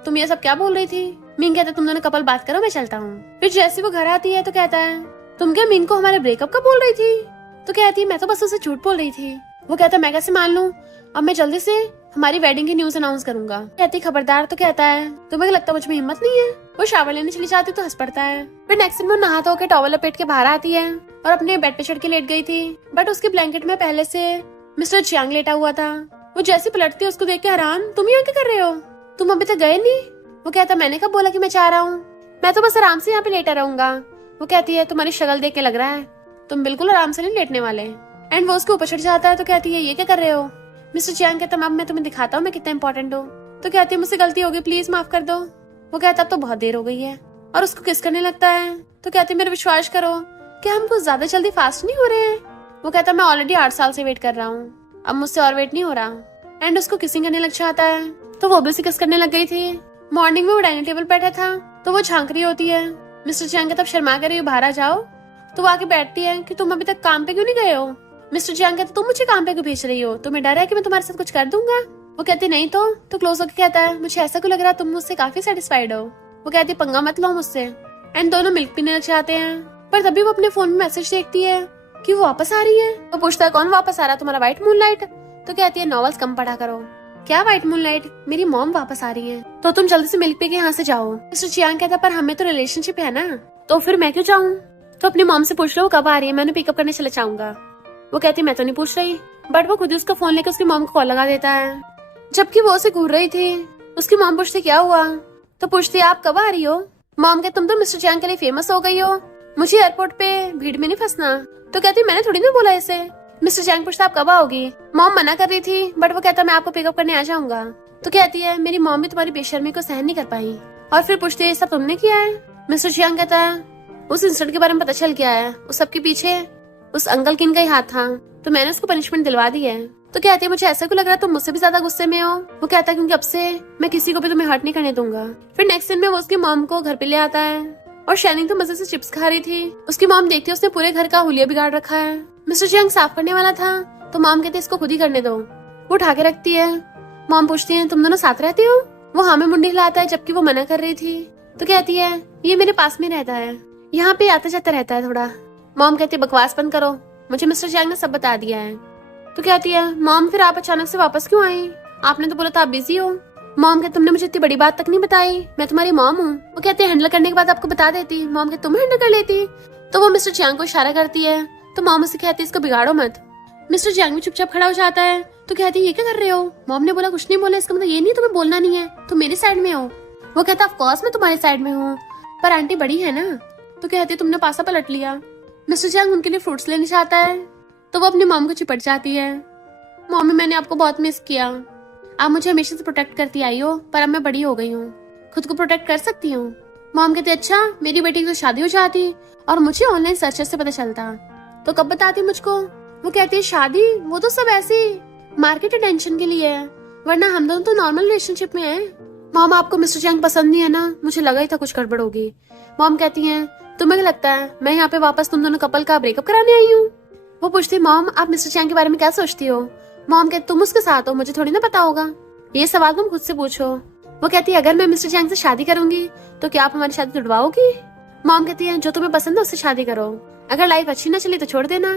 तुम ये सब क्या बोल रही थी। मिंग कहता तुम दोनों कपल बात करो मैं चलता हूँ। फिर जैसे वो घर आती है तो कहता है तुम क्या मिंग को हमारे ब्रेकअप का बोल रही थी। तो कहती है मैं तो बस उसे झूठ बोल रही थी। वो कहता मैं कैसे मान लूं, अब मैं जल्दी से हमारी वेडिंग की न्यूज अनाउंस करूंगा। कहती खबरदार। तो कहता है तुम्हें लगता मुझ में हिम्मत नहीं है। वो शावर लेने चली जाती तो हंस पड़ता है। फिर नेक्स्ट दिन वो नहा धो के टॉवल लपेट के बाहर आती है और अपने बेड पे चढ़ के लेट गई थी बट उसके ब्लैंकेट में पहले से मिस्टर जियांग लेटा हुआ था। वो जैसे पलटती है उसको देख के हैरान तुम यहाँ क्या कर रहे हो, तुम अभी तक गए नहीं। वो कहता मैंने कब बोला कि मैं चाह रहा हूँ, मैं तो बस आराम से यहाँ पे लेटा रहूंगा। वो कहती है तुम्हारी शक्ल देख के लग रहा है तुम बिल्कुल आराम से नहीं लेटने वाले। एंड वो उसके ऊपर चढ़ जाता है तो कहती है ये क्या कर रहे हो। मिस्टर जियांग कहता अब मैं तुम्हें दिखाता हूँ मैं कितना इंपॉर्टेंट हूँ। तो कहती है मुझसे गलती हो गई प्लीज माफ कर दो। वो कहता अब तो बहुत देर हो गई है और उसको किस करने लगता है। तो कहती है मेरा विश्वास करो क्या हम कुछ ज्यादा जल्दी फास्ट नहीं हो रहे हैं। वो कहता मैं ऑलरेडी 8 साल से वेट कर रहा हूँ, अब मुझसे और वेट नहीं हो रहा। एंड उसको किसिंग करने लग जाता है तो वो भी उसे किस करने लग गई थी। मॉर्निंग में वो डाइनिंग टेबल बैठा था तो वो झांक रही होती है। मिस्टर जियांग कहता शर्मा कर रही हो बाहर आ जाओ। तो वो आके बैठती है कि तुम अभी तक काम पे क्यों नहीं गए हो। मिस्टर जियांग कहता तुम मुझे काम पे क्यों भेज रही हो, तुम्हें डर है कि मैं तुम्हारे साथ कुछ कर दूंगा। वो कहती नहीं तो क्लोज होकर कहता है मुझे ऐसा क्यों लग रहा तुम मुझसे काफी सेटिस्फाइड हो। वो कहती पंगा मत लो मुझसे। एंड दोनों मिल्क पीने लग जाते हैं पर तभी वो अपने फोन में मैसेज देखती है कि वो वापस आ रही है। वो पूछता है कौन वापस आ रहा, तुम्हारा व्हाइट मूनलाइट। तो कहती है नॉवेल्स कम पढ़ा करो। क्या व्हाइट मूनलाइट, मेरी मॉम वापस आ रही है तो तुम जल्दी से मिल्क पी के यहाँ से जाओ। मिस्टर जियांग कहता पर हमें तो रिलेशनशिप है ना, तो फिर मैं क्यों जाऊँ। तो अपनी मॉम से पूछ लो कब आ रही है, मैं उन्हें पिकअप करने चले जाऊंगा। वो कहती मैं तो नहीं पूछ रही बट वो खुद ही उसका फोन लेकर उसकी मॉम को कॉल लगा देता है। जबकि वो उसे घूर रही थी उसकी मॉम पूछती क्या हुआ। तो पूछती आप कब आ रही हो। मॉम कहती तुम तो मिस्टर जियांग के लिए फेमस हो गई हो, मुझे एयरपोर्ट पे भीड़ में नहीं फंसना। तो कहती मैंने थोड़ी ना बोला इसे। मिस्टर जियांग पूछता आप कब आओगी। मॉम मना कर रही थी बट वो कहता मैं आपको पिकअप करने आ जाऊंगा। तो कहती है मेरी मॉम भी तुम्हारी बेशर्मी को सहन नहीं कर पाई। और फिर पूछती है सब तुमने किया है। मिस्टर जियांग कहता है उस इंसिडेंट के बारे में पता चल गया है, उस सबके पीछे उस अंकल किन का ही हाथ था तो मैंने उसको पनिशमेंट दिलवा दी है। तो कहती है मुझे ऐसा क्यों लग रहा है तुम मुझसे भी ज्यादा गुस्से में हो। वो कहता है क्योंकि अब से मैं किसी को भी तुम्हें हर्ट नहीं करने दूंगा। फिर नेक्स्ट दिन में वो उसकी मॉम को घर पे ले आता है और शाइनिंग तो मजे से चिप्स खा रही थी। उसकी मॉम देखती है उसने पूरे घर का हुलिया बिगाड़ रखा है। मिस्टर जियांग साफ करने वाला था तो मॉम कहती है इसको खुद ही करने दो। वो उठा के रखती है। मॉम पूछती है तुम दोनों साथ रहते हो। वो हाँ में मुंडी हिलाता है जबकि वो मना कर रही थी। तो कहती है ये मेरे पास में रहता है, यहाँ पे आता जाता रहता है थोड़ा। मॉम कहती है बकवास बंद करो, मुझे मिस्टर जियांग ने सब बता दिया है। तो कहती है मॉम फिर आप अचानक से वापस क्यों आई, आपने तो बोला था आप बिजी हो। मॉम कहती तुमने मुझे इतनी बड़ी बात तक नहीं बताई, मैं तुम्हारी मॉम हूँ। वो कहती है हैंडल करने के बाद आपको बता देती। मॉम कहती तुम हैंडल कर लेती। तो वो मिस्टर जियांग को इशारा करती है तो मॉम उसे कहती है इसको बिगाड़ो मत। मिस्टर जियांग भी चुपचाप खड़ा हो जाता है। तो कहती है ये क्या कर रहे हो। मॉम ने बोला कुछ नहीं बोला, इसका मतलब ये नहीं तुम्हें बोलना नहीं है, तुम मेरी साइड में हो। वो कहता ऑफ कोर्स मैं तुम्हारी साइड में हूँ, पर आंटी बड़ी है ना। तो कहती है तुमने पासा पलट लिया। मिस्टर जियांग उनके लिए फ्रूट्स लेने जाता है तो वो अपनी मॉम को चिपट जाती है। मॉमी मैंने आपको बहुत मिस किया, आप मुझे हमेशा से प्रोटेक्ट करती आई हो, पर अब मैं बड़ी हो गई हूँ, खुद को प्रोटेक्ट कर सकती हूँ। मॉम कहती अच्छा मेरी बेटी की तो शादी हो जाती और मुझे ऑनलाइन सर्च से पता चलता तो कब बताती मुझको। वो कहती है शादी वो तो सब ऐसे मार्केट अटेंशन के लिए है, वरना हम दोनों तो नॉर्मल रिलेशनशिप में हैं। मॉम आपको मिस्टर जियांग पसंद नहीं है ना, मुझे लगा ही था कुछ गड़बड़ होगी। मॉम कहती है तुम्हें क्या लगता है मैं यहाँ पे वापस तुम दोनों कपल का ब्रेकअप कराने आई हूँ। वो पूछती है मॉम आप मिस्टर जियांग के बारे में क्या सोचती हो। मॉम कहती तुम उसके साथ हो, मुझे थोड़ी ना पता होगा, ये सवाल तुम खुद से पूछो। वो कहती है अगर मैं मिस्टर जियांग से शादी करूंगी तो क्या आप हमारी शादी तुड़वाओगी। मॉम कहती है जो तुम्हें पसंद है उससे शादी करो, अगर लाइफ अच्छी ना चली तो छोड़ देना,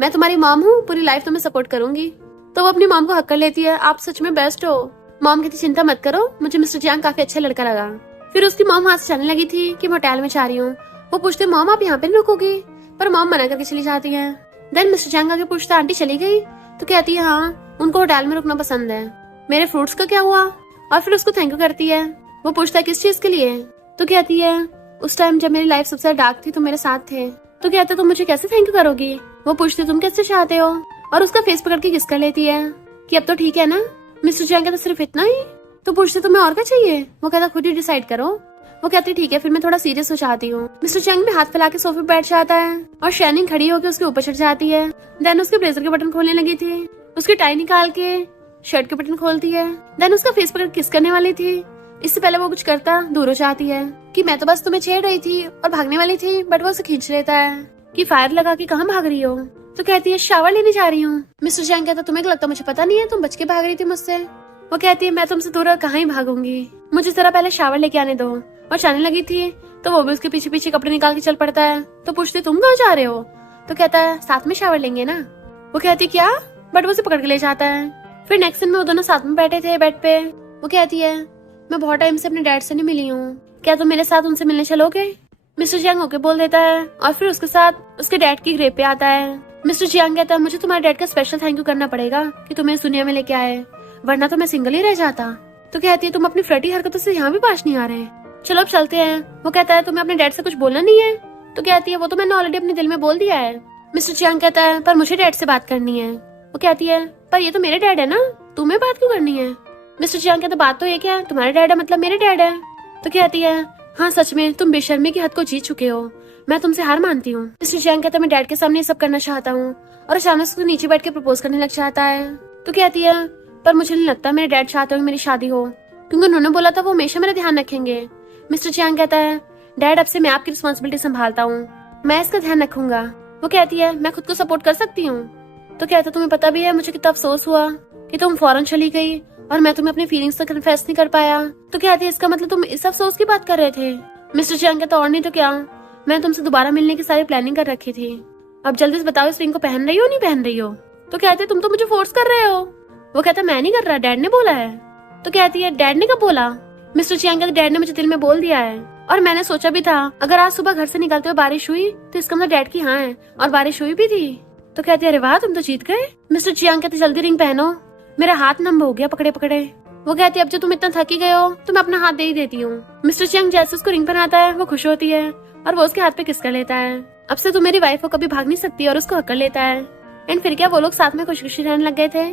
मैं तुम्हारी मॉम हूँ, पूरी लाइफ तुम्हें सपोर्ट करूंगी। तो वो अपनी मॉम को हक कर लेती है आप सच में बेस्ट हो। मॉम कहती चिंता मत करो, मुझे मिस्टर जियांग काफी अच्छा लड़का लगा। फिर उसकी मॉम हाथ से चलने लगी थी कि मैं होटल में जा रही हूँ। वो पूछते मॉम आप यहाँ पे नहीं रुकोगी, पर मॉम मना करके चली जाती है। देन मिस्टर जियांग आगे पूछता आंटी चली गई। तो कहती है हाँ उनको होटल में रुकना पसंद है, मेरे फ्रूट्स का क्या हुआ। और फिर उसको थैंक यू करती है। वो पूछता है किस चीज के लिए। तो कहती है उस टाइम जब मेरी लाइफ सबसे डार्क थी तुम मेरे साथ थे। तो कहता तुम मुझे कैसे थैंक यू करोगी। वो पूछती तुम कैसे चाहते हो और उसका फेस पकड़ के किस कर लेती है कि अब तो ठीक है ना। मिस्टर जियांग कहता सिर्फ इतना ही। तो पूछते तुम्हें और क्या चाहिए। वो कहता खुद ही डिसाइड करो। वो कहती ठीक है फिर मैं थोड़ा सीरियस हो जाती हूँ। मिस्टर जियांग भी हाथ फैला के सोफे पर बैठ जाता है और शाइनिंग खड़ी होकर उसके ऊपर चढ़ जाती है। देन उसके ब्लेजर के बटन खोलने लगी थी, उसकी टाई निकाल के शर्ट के बटन खोलती है। देन उसका फेस पकड़ किस करने वाली थी, इससे पहले वो कुछ करता दूर हो जाती है कि मैं तो बस तुम्हें छेड़ रही थी और भागने वाली थी, बट वो उसे खींच लेता है कि फायर लगा के कहाँ भाग रही हो। तो कहती है शावर लेने जा रही हूँ। मिस्टर जियांग कहता तुम्हें लगता मुझे पता नहीं है, तुम बच के भाग रही थी मुझसे। वो कहती है मैं तुमसे दूर कहाँ ही भागूंगी, मुझे जरा पहले शावर लेके आने दो। और जाने लगी थी तो वो भी उसके पीछे पीछे कपड़े निकाल के चल पड़ता है। तो पूछती तुम कहाँ जा रहे हो। तो कहता है साथ में शावर लेंगे ना। वो कहती क्या, बट वो उसे पकड़ के ले जाता है। फिर नेक्स्ट दिन में वो दोनों साथ में बैठे थे बेड पे। वो कहती है मैं बहुत टाइम से अपने डैड से नहीं मिली हूँ, क्या तुम मेरे साथ उनसे मिलने चलोगे। मिस्टर जियांग होके बोल देता है और फिर उसके साथ उसके डैड की ग्रेव पे आता है। मिस्टर जियांग कहता है मुझे तुम्हारे डैड का स्पेशल थैंक यू करना पड़ेगा कि तुम्हें इस दुनिया में लेके आए, वरना तो मैं सिंगल ही रह जाता। तो कहती है तुम अपनी फ्लर्टी हरकतों से यहाँ भी पास नहीं आ रहे, चलो अब चलते हैं। वो कहता है तुम्हें अपने डैड से कुछ बोलना नहीं है। तो कहती है वो तो मैंने ऑलरेडी अपने दिल में बोल दिया है। मिस्टर जियांग कहता है पर मुझे डैड से बात करनी है। वो कहती है पर ये तो मेरे डैड है ना, तुम्हें बात क्यों करनी है। मिस्टर जियांग कहता बात तो एक है, तुम्हारे डैड है मतलब मेरे डैड है। तो कहती है हाँ सच में तुम बेशर्मी की हद को जीत चुके हो, मैं तुमसे हार मानती हूँ। मिस्टर जियांग कहता मैं डैड के सामने सब करना चाहता हूँ और अचानक उसको नीचे बैठ के प्रपोज करने लग जाता है। तो कहती है पर मुझे नहीं लगता मेरे डैड चाहते हो मेरी शादी हो, क्योंकि उन्होंने बोला था वो हमेशा मेरा ध्यान रखेंगे। मिस्टर जियांग कहता है डैड अब से मैं आपकी रिस्पॉन्सिबिलिटी संभालता हूँ, मैं इसका ध्यान रखूंगा। वो कहती है मैं खुद को सपोर्ट कर सकती हूँ। तो कहता तुम्हें पता भी है मुझे कितना अफसोस हुआ कि तुम फौरन चली गई और मैं तुम्हें अपनी फीलिंग्स तक कन्फेस नहीं कर पाया। तो कहती है इसका मतलब तुम इस अफसोस की बात कर रहे थे। मिस्टर जियांग कहता और नहीं तो क्या, मैंने तुमसे दोबारा मिलने की सारी प्लानिंग कर रखी थी, अब जल्दी से बताओ इस रिंग को पहन रही हो नहीं पहन रही हो। तो कहते तुम तो मुझे फोर्स कर रहे हो। वो कहता मैं नहीं कर रहा, डैड ने बोला है। तो कहती है डैड ने कब बोला। मिस्टर जियांग कहता डैड ने मुझे दिल में बोल दिया है और मैंने सोचा भी था अगर आज सुबह घर से निकलते हुए बारिश हुई तो इसका मतलब डैड की हाँ है, और बारिश हुई भी थी। तो कहती है अरे वाह तुम तो जीत गए। मिस्टर जियांग कहते जल्दी रिंग पहनो, मेरा हाथ नम हो गया पकड़े पकड़े। वो कहती है अब जो तुम इतना थकी गए हो तो मैं अपना हाथ दे ही देती हूँ। मिस्टर जियांग जैसे उसको रिंग पहनाता है वो खुश होती है और वो उसके हाथ पे किस कर लेता है। अब से तुम मेरी वाइफ हो कभी भाग नहीं सकती और उसको हक कर लेता है। एंड फिर क्या वो लोग साथ में खुशी खुशी रहने लग गए थे।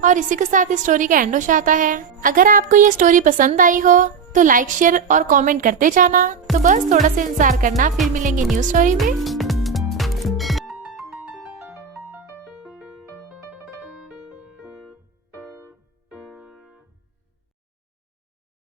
और इसी के साथ इस स्टोरी का एंड हो जाता है। अगर आपको ये स्टोरी पसंद आई हो तो लाइक शेयर और कमेंट करते जाना। तो बस थोड़ा सा इंतजार करना, फिर मिलेंगे न्यू स्टोरी में।